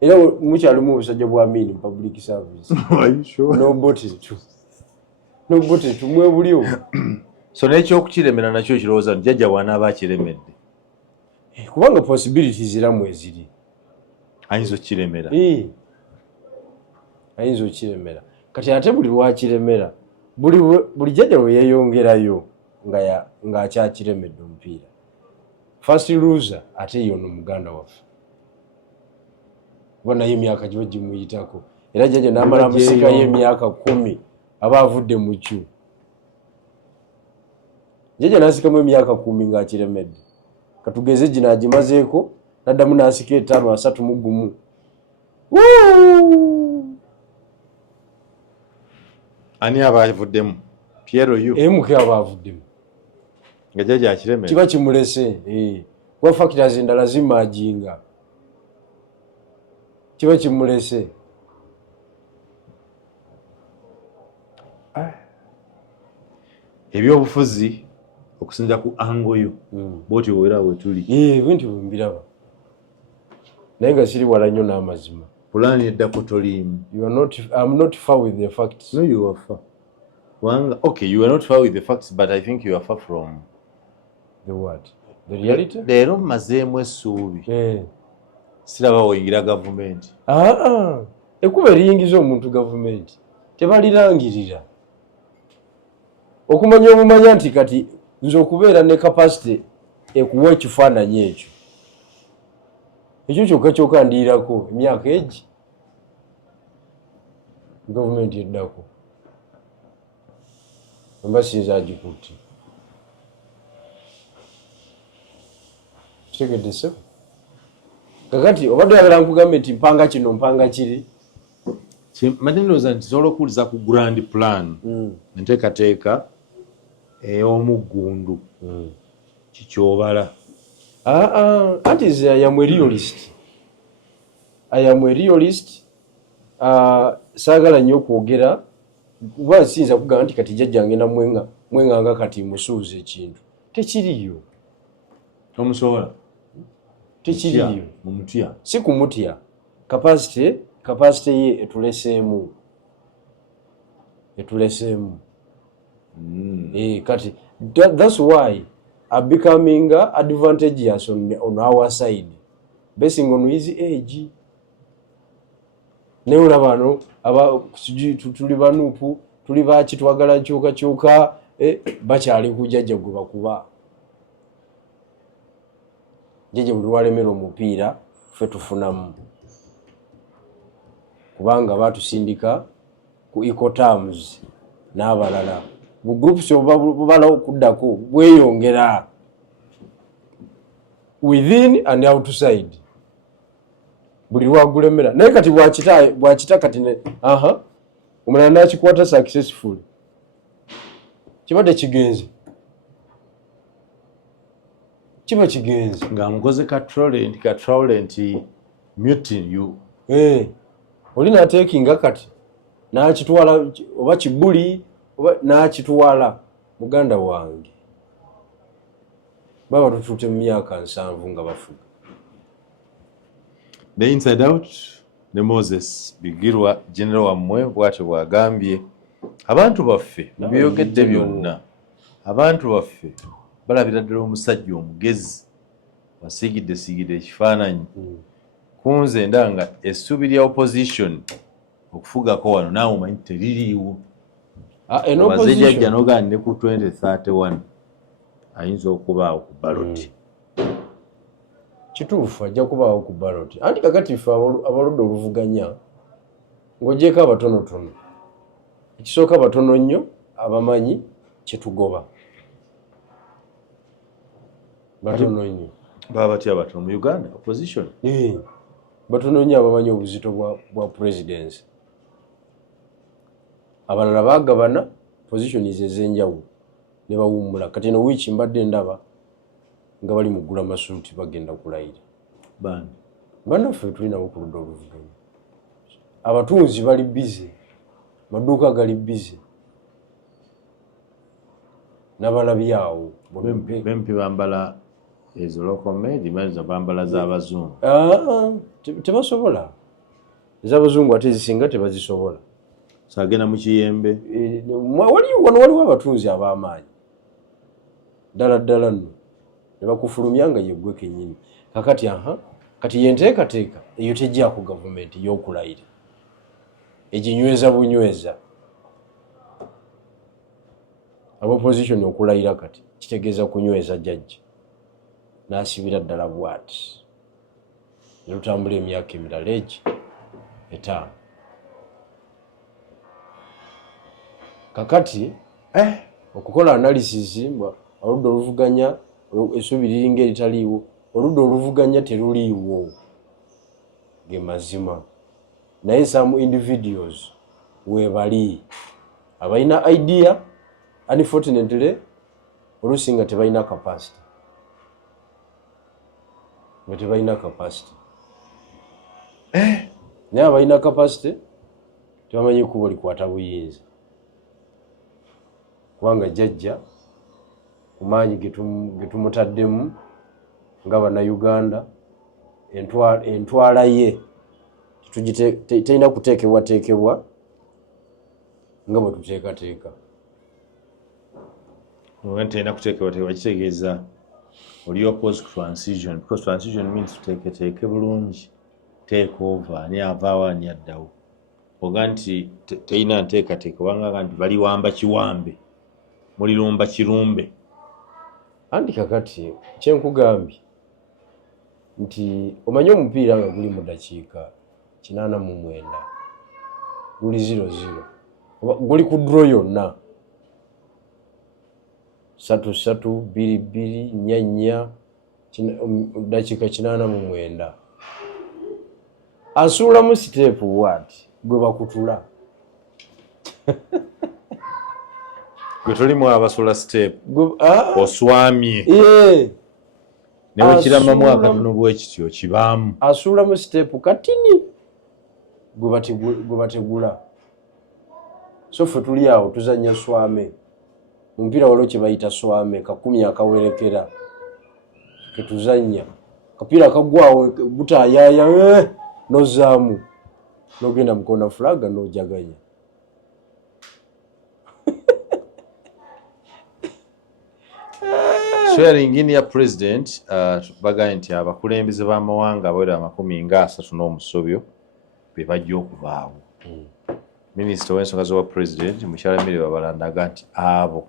era mukyalimu obusajja bwa mini public service noboti tumwebuliwo so n'ekyokukiremera nakyo kirowooza nti jajja bw'anaaba akiremedde kubanga possibilities eramu eziri ayinza okukiremera ayinza okukiremera kati ate buli lwakiremera buli jjajja lwe yeeyongerayo nga akyakiremedde omupiira first loser ate yono muganda waffe kuba naye emyaka giba gimuyitako era jjajja n'amala amusikayo emyaka 10 aba avudde mu kyu jjajja n'asikamu emyaka 10 ng'akiremedde katugeze gino agimazeeko naddamu n'asika 5 ani aba avuddemu Piero yo muke aba avuddemu nga jjajja akiremedde kiba kimulese kuba factors endala zimajinga kiba kimulese ebyobufuzi okusinza ku angoyo bwoti wera wetuli bintu mbiraba naye nga siri wala nnyo n'amazima pulaani eddako toliimu I'm not far with the facts. No, you are far. Okay, you are not far with the facts, but I think you are far from the what? The reality? Leero mmazeemu essuubi siraba woyingira gavumenti ekkuba eriyingiza omuntu gavumenti tebalirangirira okumanya obumanya nti kati nze okubeera ne capacity ekuwa ekifaananyi ekyo kyokka kyokka ndiirako emyaka egi gavumenti eddako mba sinza agikutte kitegedde se kakati obadde oyagala nkugambe nti mpanga kino mpanga kiri mate ndowooza nti sobola okuwuliza ku grand plan enteekateeka ey'omuggundu kikyobala. Anti I am a realist. Saagala nnyo okwogera kuba siyinza kugamba nti kati jjajja ngenda mwenganga kati musuuza ekintu tekiriyo. Tomusobola Tekiriyo. mumutya Si kumutya, kapasite ye etuleseemu. Kati that's why I'm becoming advantageous on our side basing on his age. Naye olaba bano tuli banuupu tuli baki twagala nkyukakyuka bakyali ku jjajja gwe bakuba. Jjajja buli lwalemera omupiira ffe tufunamu kubanga batusindika ku equal terms n'abalala. Bu groups bubala okuddako bweyongera within and outside buli lwagulemera. Naye kati bwakita kati omulala nakikwata successful kibadde kigenze kiba kigenze ng'amukoze katrolent muting you. Oli nateekinga kati n'akitwala oba kibuli oba n'akitwala. Muganda wange baba tutuute mu myaka 7 nga bafuga. The Inside Out ne Moses Bigirwa general wammwe bw'atyo bw'agambye abantu baffe byogedde byonna abantu baffe balabira ddala omusajja omugezi wasiigidde ekifaananyi kunze ndanga essuubi lya opposition okufugako wano naawe omanyi teririiwo. Omaze jjajja n'ogaana ne ku 2031 ayinza okubaawo ku baloti. Kituufu ajja kubaawo ku baloti. Anti kakati ffe abaludde oluvuganya ng'ogyeko abatonotono ekisooka batono nnyo abamanyi kyetugoba batono nnyo. Baba batya batono mu Uganda opposition? Batono nnyo abamanyi obuzito bwa presidency. Abalala baagabana positions ez'enjawulo ne bawummula. Kati eno wiiki mbadde ndaba nga bali mu ggula masuuti bagenda kulayira. Bannaffe tuli nabo ku ludda oluvuganya. Abatunzi bali bize, maduuka gali bize n'abalabi awo. Bempi bambala ezo local made maze bambala z'abazungu. Tebasobola ez'abazungu ate zisinga tebazisobola. Sagenda mu kiyembe waliwo abatunzi ab'amaanyi ddala nno ne bakufulumya nga yeggwe kennyini. Kakati kati yenteekateeka eyo tejjaako gavumenti y'okulayira eginyweza bunyweza. Ab'opposition okulayira kati kitegeeza kunyweza jjajja n'asibira ddala bw'ati ne lutambula emyaka emirala egi 5. Kakati okukola analysis oludda oluvuganya essuubi liringa eritaliiwo, oludda oluvuganya teruliiwo ge mazima. Naye some individuals weebali abalina idea unfortunately oluusi nga tebalina capacity. Naye abalina capacity tebamanyi kuba likwata buyinza kubanga jjajja ku maanyi getumutaddemu nga bannayuganda entwala ye terina kuteekebwateekebwa nga bwe tuteekateeka. Terina kuteekebwateekebwa kitegeeza oli opposed transition because transition means tuteeketeeke bulungi take over ani avaawo ani addawo. Oga nti terina nteekateeka kubanga nti baliwamba kiwambe mulirumba kirumbe. Anti kakati kyenkugambye nti omanyi omupiira nga guli mu ddakiika 89 guli 0-0 guli ku draw yonna 3-3 2-2 4-4 ddakiika 89 asuulamu siteepu bw'ati gwe bakutula gwe tolimu abasula step Ah, oswamye yeah. ne wekiramamu akatono bwekityo kibaamu asuula mu step katini gwe bategula. So ffe tuli awo tuzannya swame mumpira waliwo kye bayita swame kakumi akawerekera ketuzannya kapiira akagwawo gutayaaya nozaamu nogenda mukona fulaga nojaganya. swearing in ya president bagaye nti abakulembeze b'amawanga abawera 30 be bajja okuvaawo. Minisita w'ensonga z'obwa president mukyala Mary Babalanda aga nti abo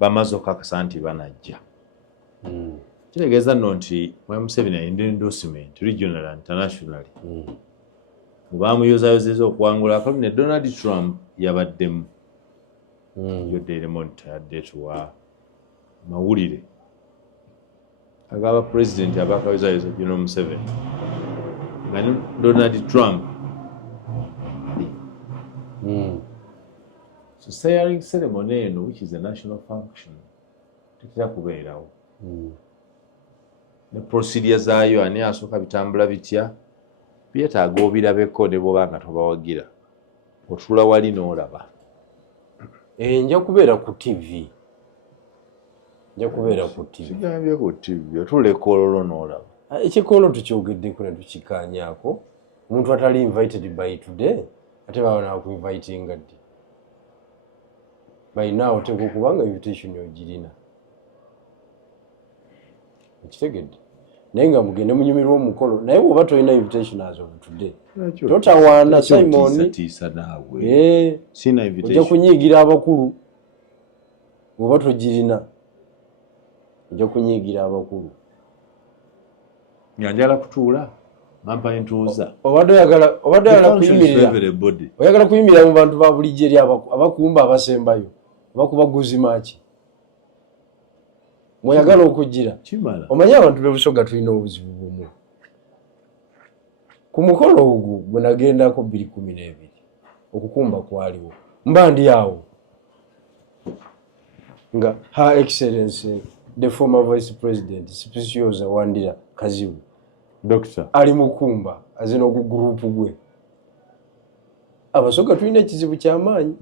bamaze okukakasa nti banajja. Kitegeeza nno nti Museveni ayina endorsement regional and internationally. Bamuyozayozeza okuwangula akalumi ne Donald Trump yabaddemu. Yo Daily Monitor yaddeetuwa mawulire agaba president abakayozayoza General Museveni nga ne Donald Trump. So swearing ceremony eno, which is a national function, tekira kubeerawo. Ne procedure zaayo ani asooka bitambula bitya byetaaga obirabeko ne bwoba nga tobawagira otula wali n'olaba. Nja kubeera ku TV. Kigambye ku TV otula ekololo n'olaba. Ekikolo tukyogeddeko ne tukikaanyaako. Omuntu atali invited by today ate baba nakuinvitinga ddi. By now oteekwa okubanga invitation ogirina. Ekitegedde naye nga mugende munyumirwa omukolo naye bw'oba tolina invitation as of today totawaana Simon ojja kunyiigira abakulu bw'oba togirina ojja kunyiigira abakulu. Nga njala kutuula mampa entuuza obadde oyagala kuyimirira mu bantu ba bulijjo eri abakumba abasembayo abakuba guzimaaki mweyagala okugira omanyi abantu bebusoga tulina obuzibu bumu ku mukolo ogwo gwe nagendako 2012 okukumba kwaliwo mba ndi awo nga Her Excellency the former Vice President Specioza Wandira Kazibu Doctor ali mukumba azina okugurupu gwe abasoga tulina ekizibu ky'amaanyi.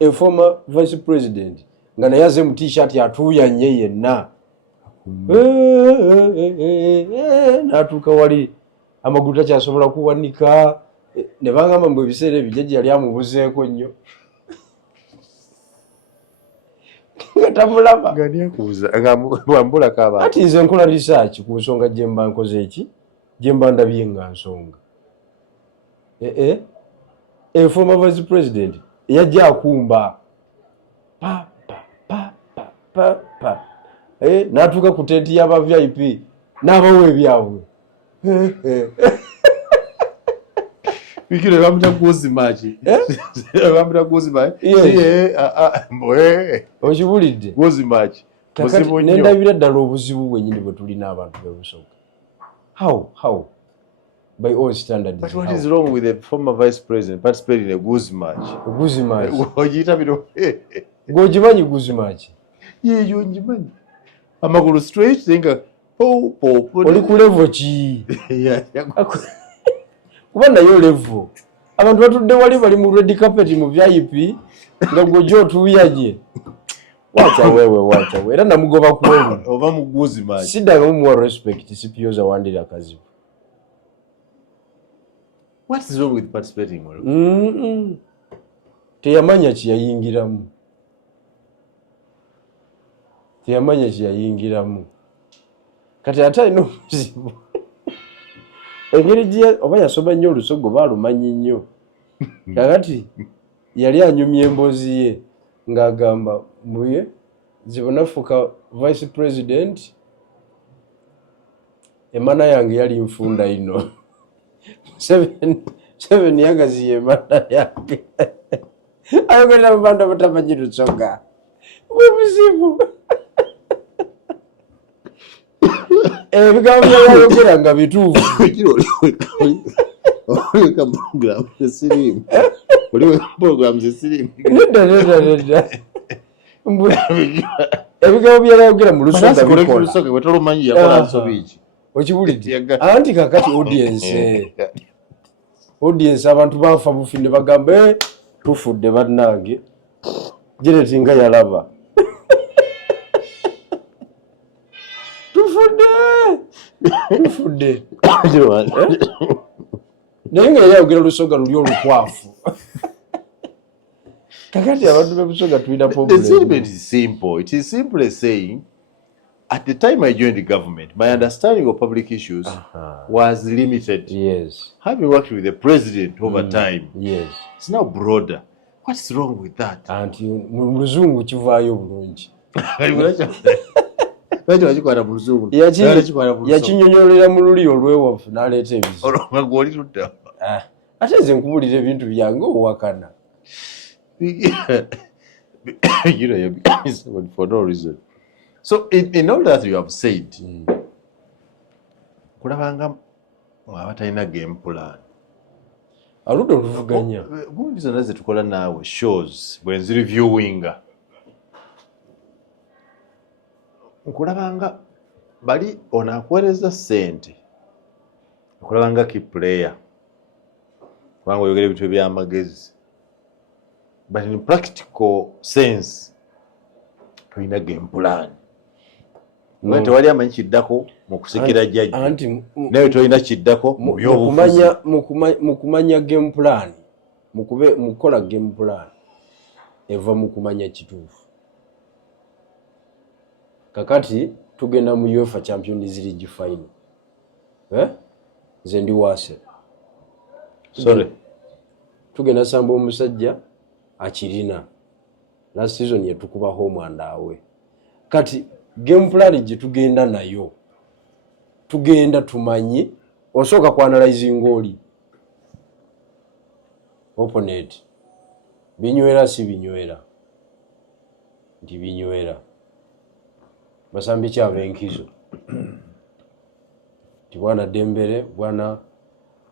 A former Vice President nga naye aze mu t-shirt atuuyanye yenna n'atuuka wali amagulu takyasobola kuwanika ne bagamba mbu ebiseera ebijjajja yali amubuzeeko nnyo nga tamulaba ati nze nkola research ku nsonga gye mba nkoze eki gye mba ndabye nga nsonga. A former Vice President yajja akumba n'atuuka ku tenti y'aba VIP n'abawa ebyabwe. Wikire bamuta Guzimaki. Bamuta Guzimaki. Okibulidde. Guzimaki. Nendabira ddala obuzibu bwennyini bwe tulina abantu bebusoga. How? By all standards. But what is wrong with the former Vice President participating in a Guzimaki? Ogiyita biro. Ng'ogimanyi Guzimaki? Yeeyo ngimanyi. Amagulu straight nga oli ku level ki? Kuba nayo level. Abantu batudde wali bali mu red carpet mu VIP nga gw'ojja otuuyanye. Wacha wewe. Era namugoba ku wewe. Oba mu Guzimaki. Siddaga mu respect Specioza Wandira Kazibu. What is wrong with participating? Teyamanya kiyayingiramu. Kati ate alina obuzibu. Engeri gye oba yasoma nnyo olusogo baalumanyi nnyo. Kakati yali anyumya emboozi ye ng'agamba mbuye zibonafuka Vice President emana yange yali nfunda ino. Seven yagaziye emana yange. Ayogerera mu bantu abatamanyi lusoga. Bubuzibu. Ebigambo byayogera nga bituufu. Weka program sirimu. Waliweka program sirimu. Nedda. Ebigabo by'abayogera mu Lusonga bikola. Lusonga wetolumanyi yakola nsobiki. Okibulidde. Anti kakati audience abantu bafa bufinde bagambe tufudde bannange. Janet nga yalaba. Tufudde. Naye nga yayogera Lusonga luli olukwafu. Kakati abantu b'Busonga tulina problem. The statement is simple. It is simply saying, at the time I joined the government, my understanding of public issues was limited. Yes. Having worked with the president over time, yes, it's now broader. What's wrong with that? Anti mu Luzungu kivaayo bulungi. Yakinyonyolera mu luli olwewafu n'aleeta ebizibu. Olwanga gw'oli tudda. Ate nze nkubulira ebintu byange owakana. You're becoming someone for no reason. So in all that you have said, kulabanga abatalina game plan. Aludde oluvuganya. Gundi zonna ze tukola naawe shows bwe nzi reviewinga. Nkulabanga bali onaakuweereza ssente. Nkulabanga key player. Kubanga oyogera ebintu eby'amagezi. But in practical sense, tulina game plan. Mwe tewali amanyi kiddako mu kusikira jjajja. Naye tolina kiddako mu by'obufuzi. Mu kumanya game plan, mu kukola game plan, eva mu kumanya kituufu. Kakati tugenda mu UEFA Champions League final. Nze ndi waase. Sorry. Tugenda samba omusajja akirina. Last season yetukuba home and away. Kati game plan gye tugenda nayo. Tugenda tumanyi osooka ku analyzing oli. Opponent. Binywera si binywera. Ndi binywera. Basambi kyava enkizo. Ti bwana Dembele, bwana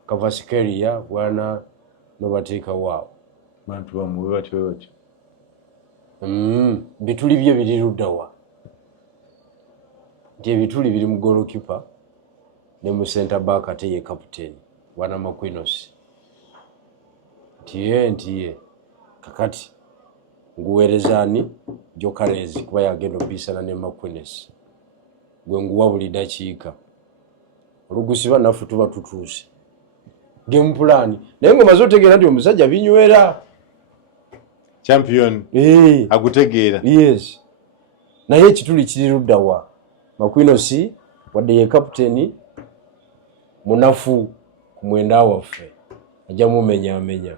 Kvaratskhelia, bwana Nobateeka wao. Bantu bamuwe batyo. Bituli bye biri luddawa. Nti ebituli biri mu goalkeeper ne mu center back ate ye captain wana Marquinhos. Ntiye kakati nguweerezani Gyökeres kuba yagenda obisana ne Marquinhos. Gwe nguwa buli dakiika. Olugusiba naffe tuba tutuuse. Game plan. Naye ng'omaze otegeera nti omusajja binywera. Champion. Agutegeera. Yes. Naye ekituli kiri luddawa. Marquinhos wadde ye captain munafu ku mwenda waffe. Ajja mumenya.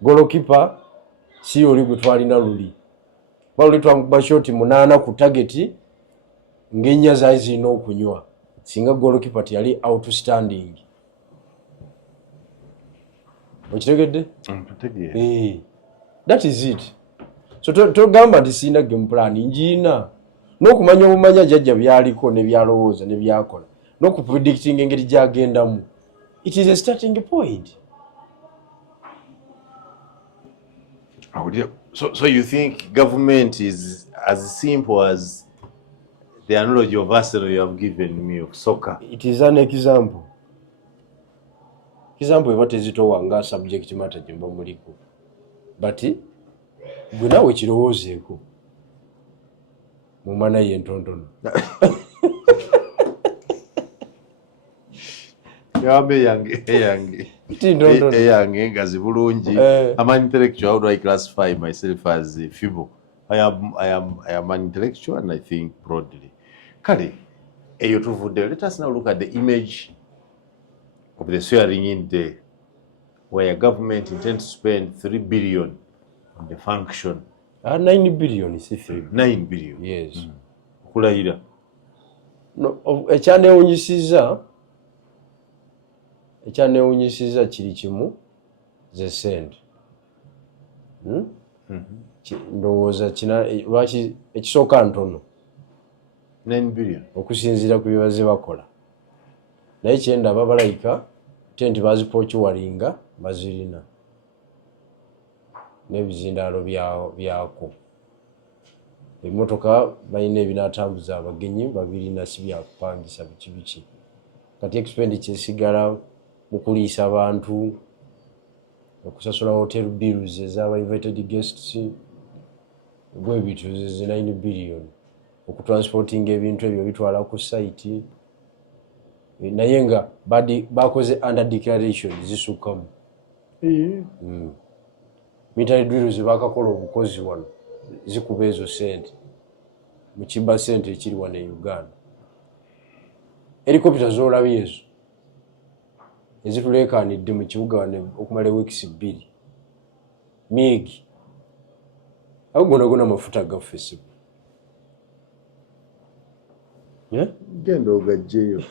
Goalkeeper si oli gwe twalina luli. Bali twamukuba shoti 8 ku target ng'ennya zaali zirina okunywa. Singa goalkeeper yali outstanding. Okitegedde? Ntegedde. That is it. So togamba nti sina game plan njiina. N'okumanya obumanya jjajja byaliko ne byalowooza ne byakola. N'okupredicting engeri gy'agendamu. It is a starting point. So you think government is as simple as the analogy of Arsenal you have given me of soccer? It is an example. Example eba tezitowanga subject matter gye mba muliko. But gwe naawe kirowoozeeko. Mumana ye ntontono. Yabe yange ngazi bulungi. I'm an intellectual. How do I classify myself as feeble? I am an intellectual, and I think broadly. Kale, let us now look at the image of the swearing-in day, where a government intends to spend 3 billion on the function. 9 billion is 3. 9 billion. Yes. Kulayira. No, ekyanewunyisiza kiri kimu ze sente. Ndowooza lwaki ekisooka ntono. 9 billion. Okusinziira ku bye bazze bakola. Naye kyendaba balayika tenti bazipochuwalinga bazirina n'ebizindalo byako emmotoka balina ebinatambuza abagenyi babirina si byakupangisa biki kati expenditure esigala mu kuliisa abantu okusasula hotel bills ez'aba invited guests bwebityo ze 9 billion okutransportinga ebintu ebyo bitwala ku site naye nga bakoze under declaration zisukkamu military drills bakakola obukozi wano zikuba ezo sente mu kiba sente ekiri wano e Uganda helicopter z'olabye ezo ezituleekaanidde mu kibuga wano okumala weeks 2 MiG ago gona amafuta gaffe sibu genda ogajjeyo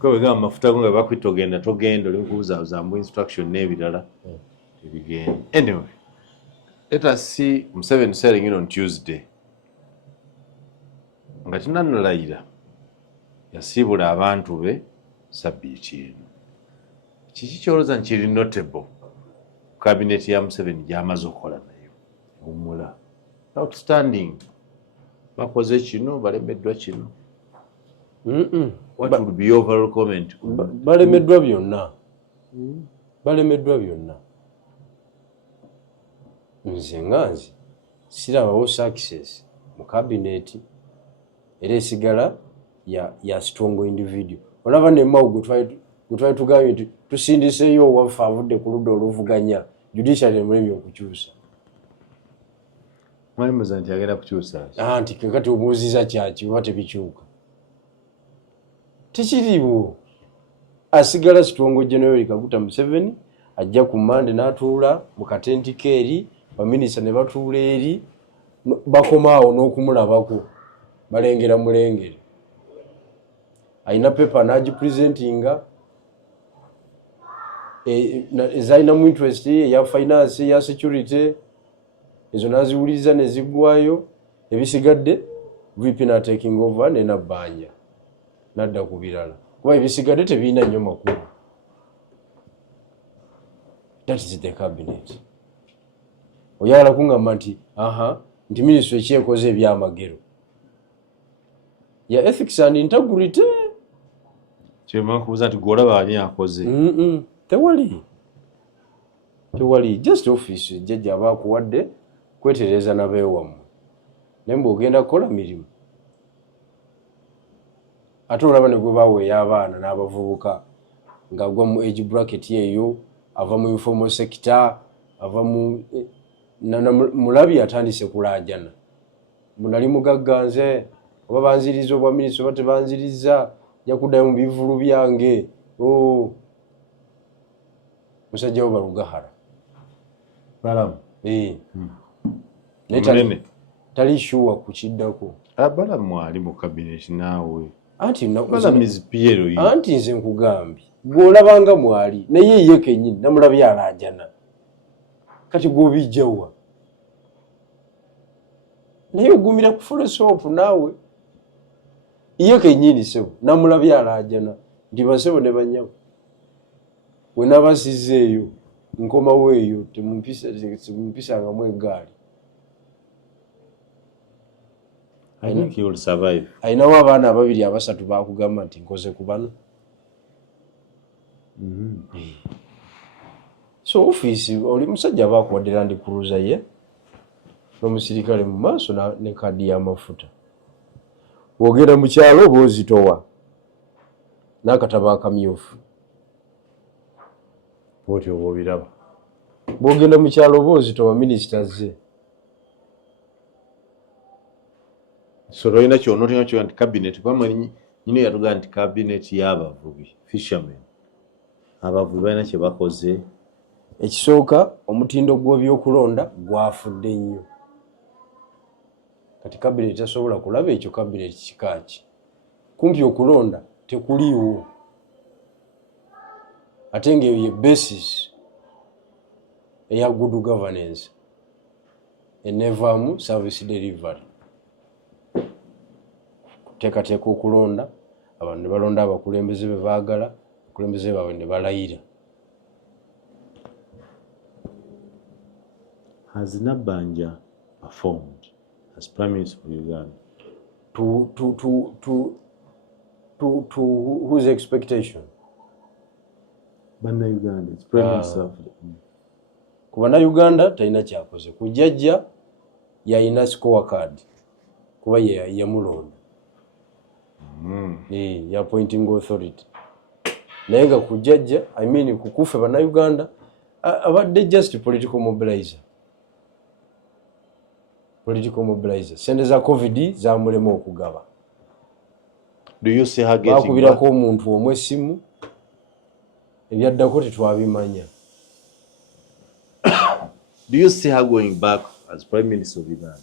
ko bwe gamba amafuta go nga bakwita togenda oli mukubuzaabuzamu instruction n'ebirala tebigenda. Anyway, let us see Museveni selling in on Tuesday nga tinannalayira yasiibula abantu be sabbiiti eno. Kiki kyolooza nkiri notable kabineti ya Museveni gy'amaze okukola nayo humula outstanding bakoze kino balemeddwa kino what would be your overall comment? Balemeddwa byonna nze nganzi sirabawo success mu kabineti era esigala ya strong individual. Olaba ne Mao gwe tugambye nti tusindiseeyo owaffe avudde ku ludda oluvuganya judiciary emulemi okukyusa. Mwalimu nti agenda kukyusa nti kakati obuuziza kyaki oba tebikyuka tekiriiwo. Asigala Strong General Kaguta Museveni ajja ku Mande n'atuula mu katenti keeri baminisita ne batuula eri bakomaawo n'okumulabako balengera mulengere ayina pepa n'agipresentinga ezalinamu interest eya finance eya security ezo n'aziwuliriza ne ziggwayo ebisigadde VP na taking over ne nabbanja nadda ku birala kuba ebisigadde tebirina nnyo makulu. That is the cabinet. Oyala kungamba nti nti ministry ekyekoze ebyamagero ya ethics and integrity kyema kubuza nti gwolaba ani akoze tewali just office jjajja abakuwadde kwetereza nabeewamu naye mbe ogenda kukola mirimu ate olaba ne gwe baweeyo abaana n'abavubuka ng'agwa mu age bracket eyo ava mu informal sector ava mu mulabi atandise kulaajana munali mugagganze oba banziriza obwa minisita oba tebanziriza jakuddayo mu bivulu byange musajja wo balugahara balamu tali shuwa kukiddako balamu ali mu kabineti naawe anti nze nkugambye gw'olabanga mwali naye ye kennyini namulabye alaajana kati gw'obijjawa naye ogumira ku fulesopu naawe ye kennyini sebo namulabye alaajana nti basebo ne banyawo we nabasizzeeyo nkomawo eyo temumpisangamu eggaali ayinawo abaana ababiri abasatu bakugamba nti nkoze ku bano. So office oli musajja bakuwadde Land Cruiser ye n'omusirikale mu maaso ne kadi y'amafuta bw'ogenda mu kyalo oba ozitowa n'akatabo akamyufu bw'otyo oba obiraba bw'ogenda mu kyalo oba ozitowa minisita ze so olina kyonootinga kyo nti cabinet kwamwe nyino yatugaa nti cabinet y'abavubi fishermen abavubi balina kye bakoze. Ekisooka omutindo gw'ebyokulonda gwafudde nnyo kati cabinet tasobola kulaba ekyo cabinet kikaaki kumpi okulonda tekuliiwo ate ng'eyo ye basis eya good governance enevaamu service delivery kuteekateeka okulonda abantu ne balonda abakulembeze be baagala abakulembeze baabwe ne balayira. Has Nabbanja performed as Prime Minister of Uganda? To whose expectation? Bannayuganda, it's Prime Minister. Ku Bannayuganda talina kyakoze. Ku jjajja yalina score card kuba yamulonda. Ya appointing authority. Naye nga ku jjajja, I mean ku kuffe Bannayuganda abadde just political mobilizer. Political mobilizer. Sente za COVID zamulema okugaba. Do you see her getting back? Bakubirako omuntu omwe essimu ebyaddako tetwabimanya. Do you see her going back as Prime Minister of Uganda?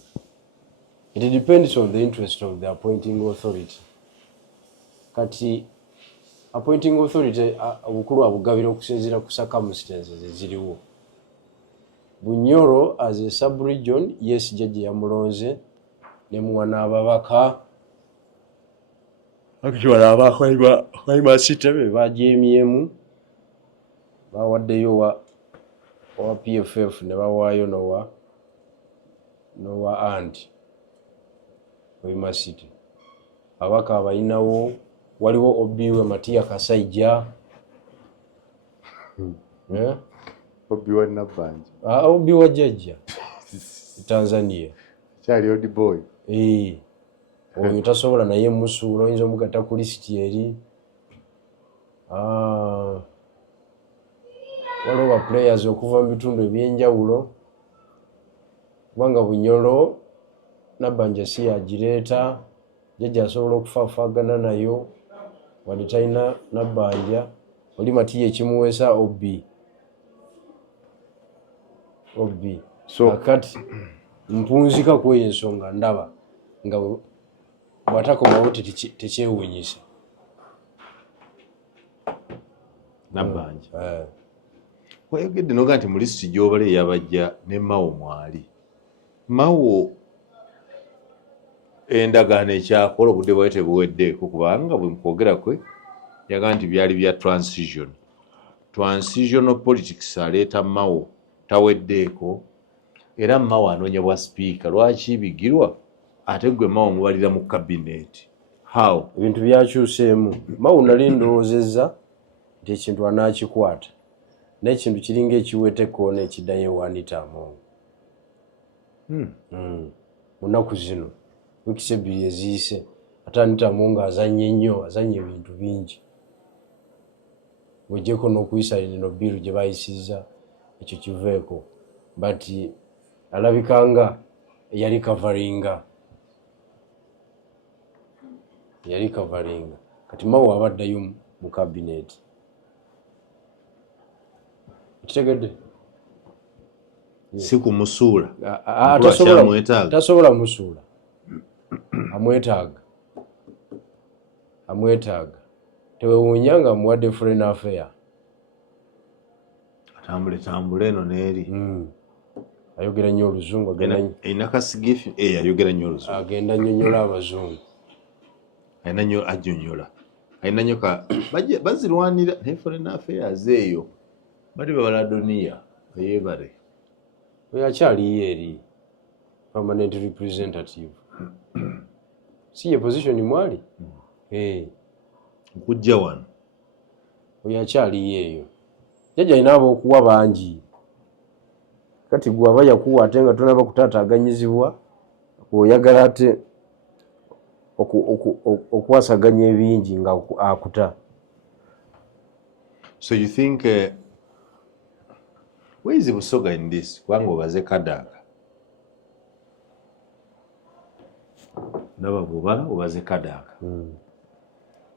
It depends on the interest of the appointing authority. Kati appointing authority obukulu abugabira okusinziira ku circumstances eziriwo. Bunyoro as a sub-region, yes, jjajja yamulonze ne muwana ababaka. Akiwala abakwaima sitebe bajeemyemu bawaddeyo wa PFF ne bawaayo nowa anti Hoima City. Abaka abalinawo waliwo Obiwe Matia Kasaija. Obiwe Nabbanja. Obiwe jjajja Tanzania. Kyali old boy. Oyo tasobola naye musuula oyinza omugatta ku lisiti eri. Waliwo players okuva mu bitundu ebyenjawulo kubanga Bunyoro Nabbanja si yagireeta jjajja asobola okufaafaagana nayo wadde talina Nabbanja oli Matiya ekimuweesa Obi. So kati mpunzika kweyo ensonga ndaba nga bw'atakomawo tekyewuunyisa Nabbanja. Wayogedde noga nti mu lisiti gy'obala eyabajja ne Mao mwali. Mao endagaano ekyakola obudde bwali tebuweddeeko kubanga bwe mukwogera kwe yaga nti byali bya transitional politics aleeta Mao taweddeeko era Mao anoonya bwa sipiika. Lwaki bigirwa ate gwe Mao mubalira mu cabinet? How? Ebintu byakyuseemu. Mao nali ndowoozezza nti ekintu anaakikwata naye ekintu kiringa ekiwete koona ekiddayo ewaanita Amongo. Mu nnaku zino wiikisi ebbiri eziyise ate Anita Amongo azannye nnyo, azannye ebintu bingi. Weggyeko n'okuyisa lino bbiru gye bayisizza ekyo kiveeko but alabika nga yali kavaringa. Kati Mao abaddayo mu cabinet. Kitegedde? Si kumusuula. Tasobola musuula. Amwetaaga. Tewewuunya nga amuwadde foreign affair. Tambule eno n'eri. Ayogera nnyo Oluzungu. Ayina kasigifu ayogera nnyo Oluzungu. Agenda nnyonnyola Abazungu. Ayina nnyo ajjonnyola. Ayina nnyo bazirwanira ne foreign affairs eyo. Bali Baladoniya yeebale. Oyo akyaliyo eri permanent representative. Si ye position mwali? Nkujja wano. Oyo akyaliyo eyo. Jjajja alina ab'okuwa bangi. Kati gwe aba yakuwa ate nga tonaba kutaataaganyizibwa oyagala ate okuwasaganya ebingi nga akuta. So you think where is Busoga in this? Kubanga obaze Kadaga. Ndaba bw'obala obaze Kadaga.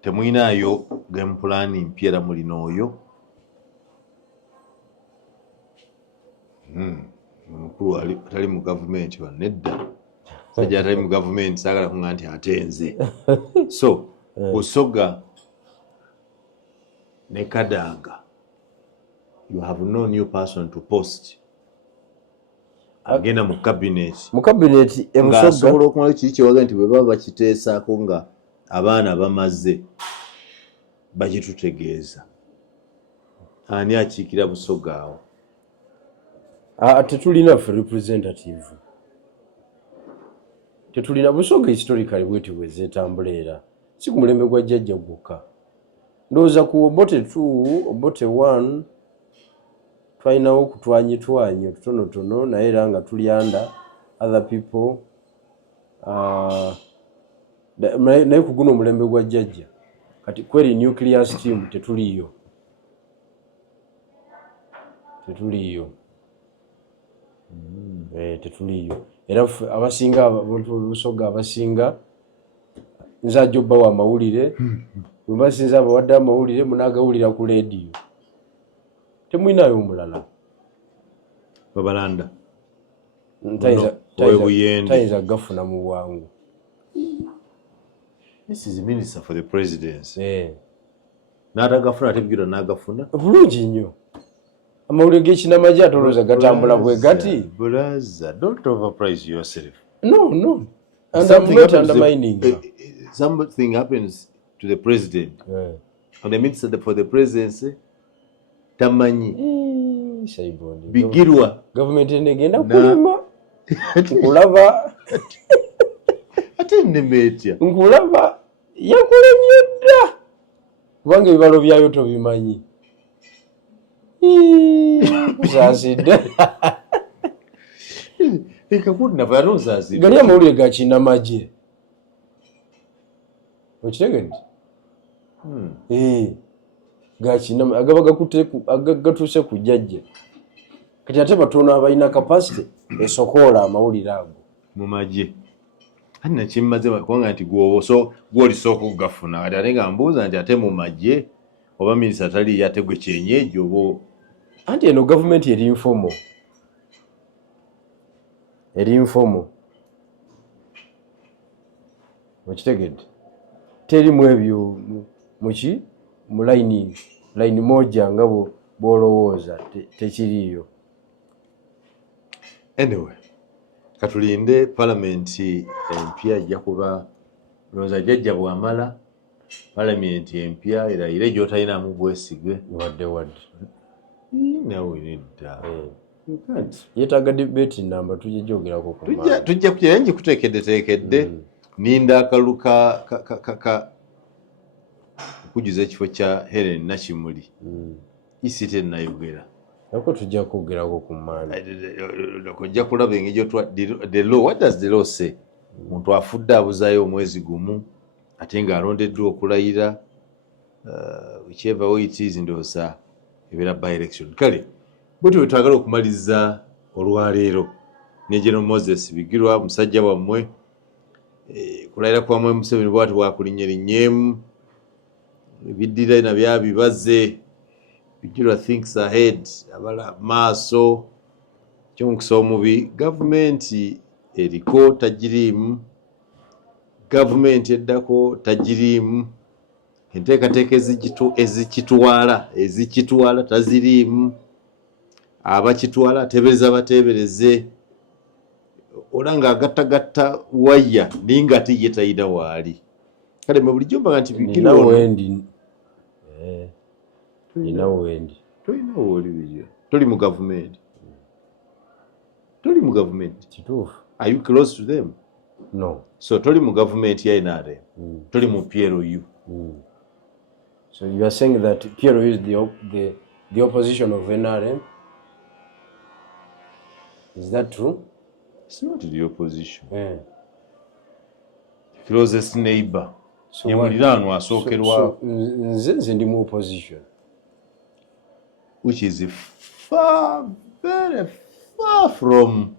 Temuyinaayo game plan mpya mulina oyo. Omukulu atali mu gavumenti nedda. Sajja atali mu gavumenti saagala kuŋŋa nti atenze. So Busoga ne Kadaga, you have no new person to post. Agenda mu cabinet. Mu cabinet Busoga asobola okumala kiri kyewaga nti bwe baba bakiteesaako nga abaana bamaze bakitutegeeza. ani akiikira Busoga awo? Tetulina ffe representative. Tetulina Busoga historically bweti bwezeetambula era. Si ku mulembe gwa jjajja gwokka. Ndowooza ku Obote 2, Obote 1 twalinawo okutwanyitwanyi otutonotono naye era nga tuli under other people. Naye ku guno omulembe gwa jjajja kati kweri nuclear steam tetuliyo. Tetuliyo. Tetuliyo. Era abasinga abantu Busoga abasinga nze ajja obbawa amawulire. Bwe basinza abawadde amawulire munaagawulira ku leediyo. Temulinayo omulala. Babalanda. Tayinza gafuna mu bwangu. This is the minister for the presidency. N'atagafuna ate bigiro n'agafuna. Bulungi nnyo. Amawulire g'ekinamagye atolooza gatambula bwe gati. Brother, don't overprice yourself. No. And I'm not undermining. Something happens to the president. And the minister for the presidency, tamanyi. Bigirwa. Government enegenda kulema. Nkulaba. Ate nnemetya. Nkulaba. Yakulemye dda. Kubanga ebibalo byayo tobimanyi. Nsaasidde. Ekakunava yali onsaasidde. Gali amawulire ga kinnamagye. Okitegedde? Ga kinnamagye agaba gatuuse ku jjajja. Kati ate batono abalina kapasite esokoola amawulire ago. Mu magye. Ate nakimmaze kubanga nti gw'olisooka okugafuna. Kati ate nga mbuuza nti ate mu magye oba minisita taliyo ate gwe kyenyeji oba. Anti eno gavumenti eri informal. Okitegedde? Terimu ebyo mu layini moja nga bw'olowooza tekiriyo. Anyway, katulinde palamenti empya ajja kuba lowooza jjajja bw'amala palamenti empya erayire gy'otalinamu bwesige. Wadde. Nawe nedda. Yeetaaga debate namba tujja gyogerako ku maana. Tujja kujja nkuteekedde ninda akalulu ka okujuza ekifo kya Helen Nakimuli. Isi tennayogera. Ako tujja kwogerako ku maana. Ojja kulaba engeri the law. What does the law say? Omuntu afudde abuzaayo omwezi gumu ate ng'alondeddwa okulayira whichever way it is ndowooza ebeera by election. Kale bwetyo bwe twagala okumaliriza olwaleero ne General Moses Bigirwa musajja wammwe kulayira kwammwe Museveni bwati bwakulinnyelinnyemu ebiddira na byabibaze. Bigirwa thinks ahead, abala maaso ky'omukisa omubi. Gavumenti eriko tagiriimu, gavumenti eddako tagiriimu, enteekateeka ezikitwala taziriimu, abakitwala ateebereza bateebereze. Ola ng'agattagatta waya naye ng'ate ye talina waali. Kale mwe bulijjo mbaga nti Bigirwa Nina wendi. Tolina wooli Bigirwa. Toli mu gavumenti. Kituufu. Are you close to them? No. So toli mu gavumenti ya NRM. Toli mu PLU. So you are saying that PLU is the opposition of NRM? Is that true? It's not the opposition. Closest neighbor. So ye muliraanwa asookerwa. Nze ndi mu opposition. Which is very far from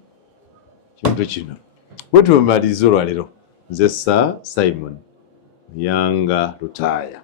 kintu kino. Bwe tumaliriza olwaleero nze Sir Simon Yanga Lutaya.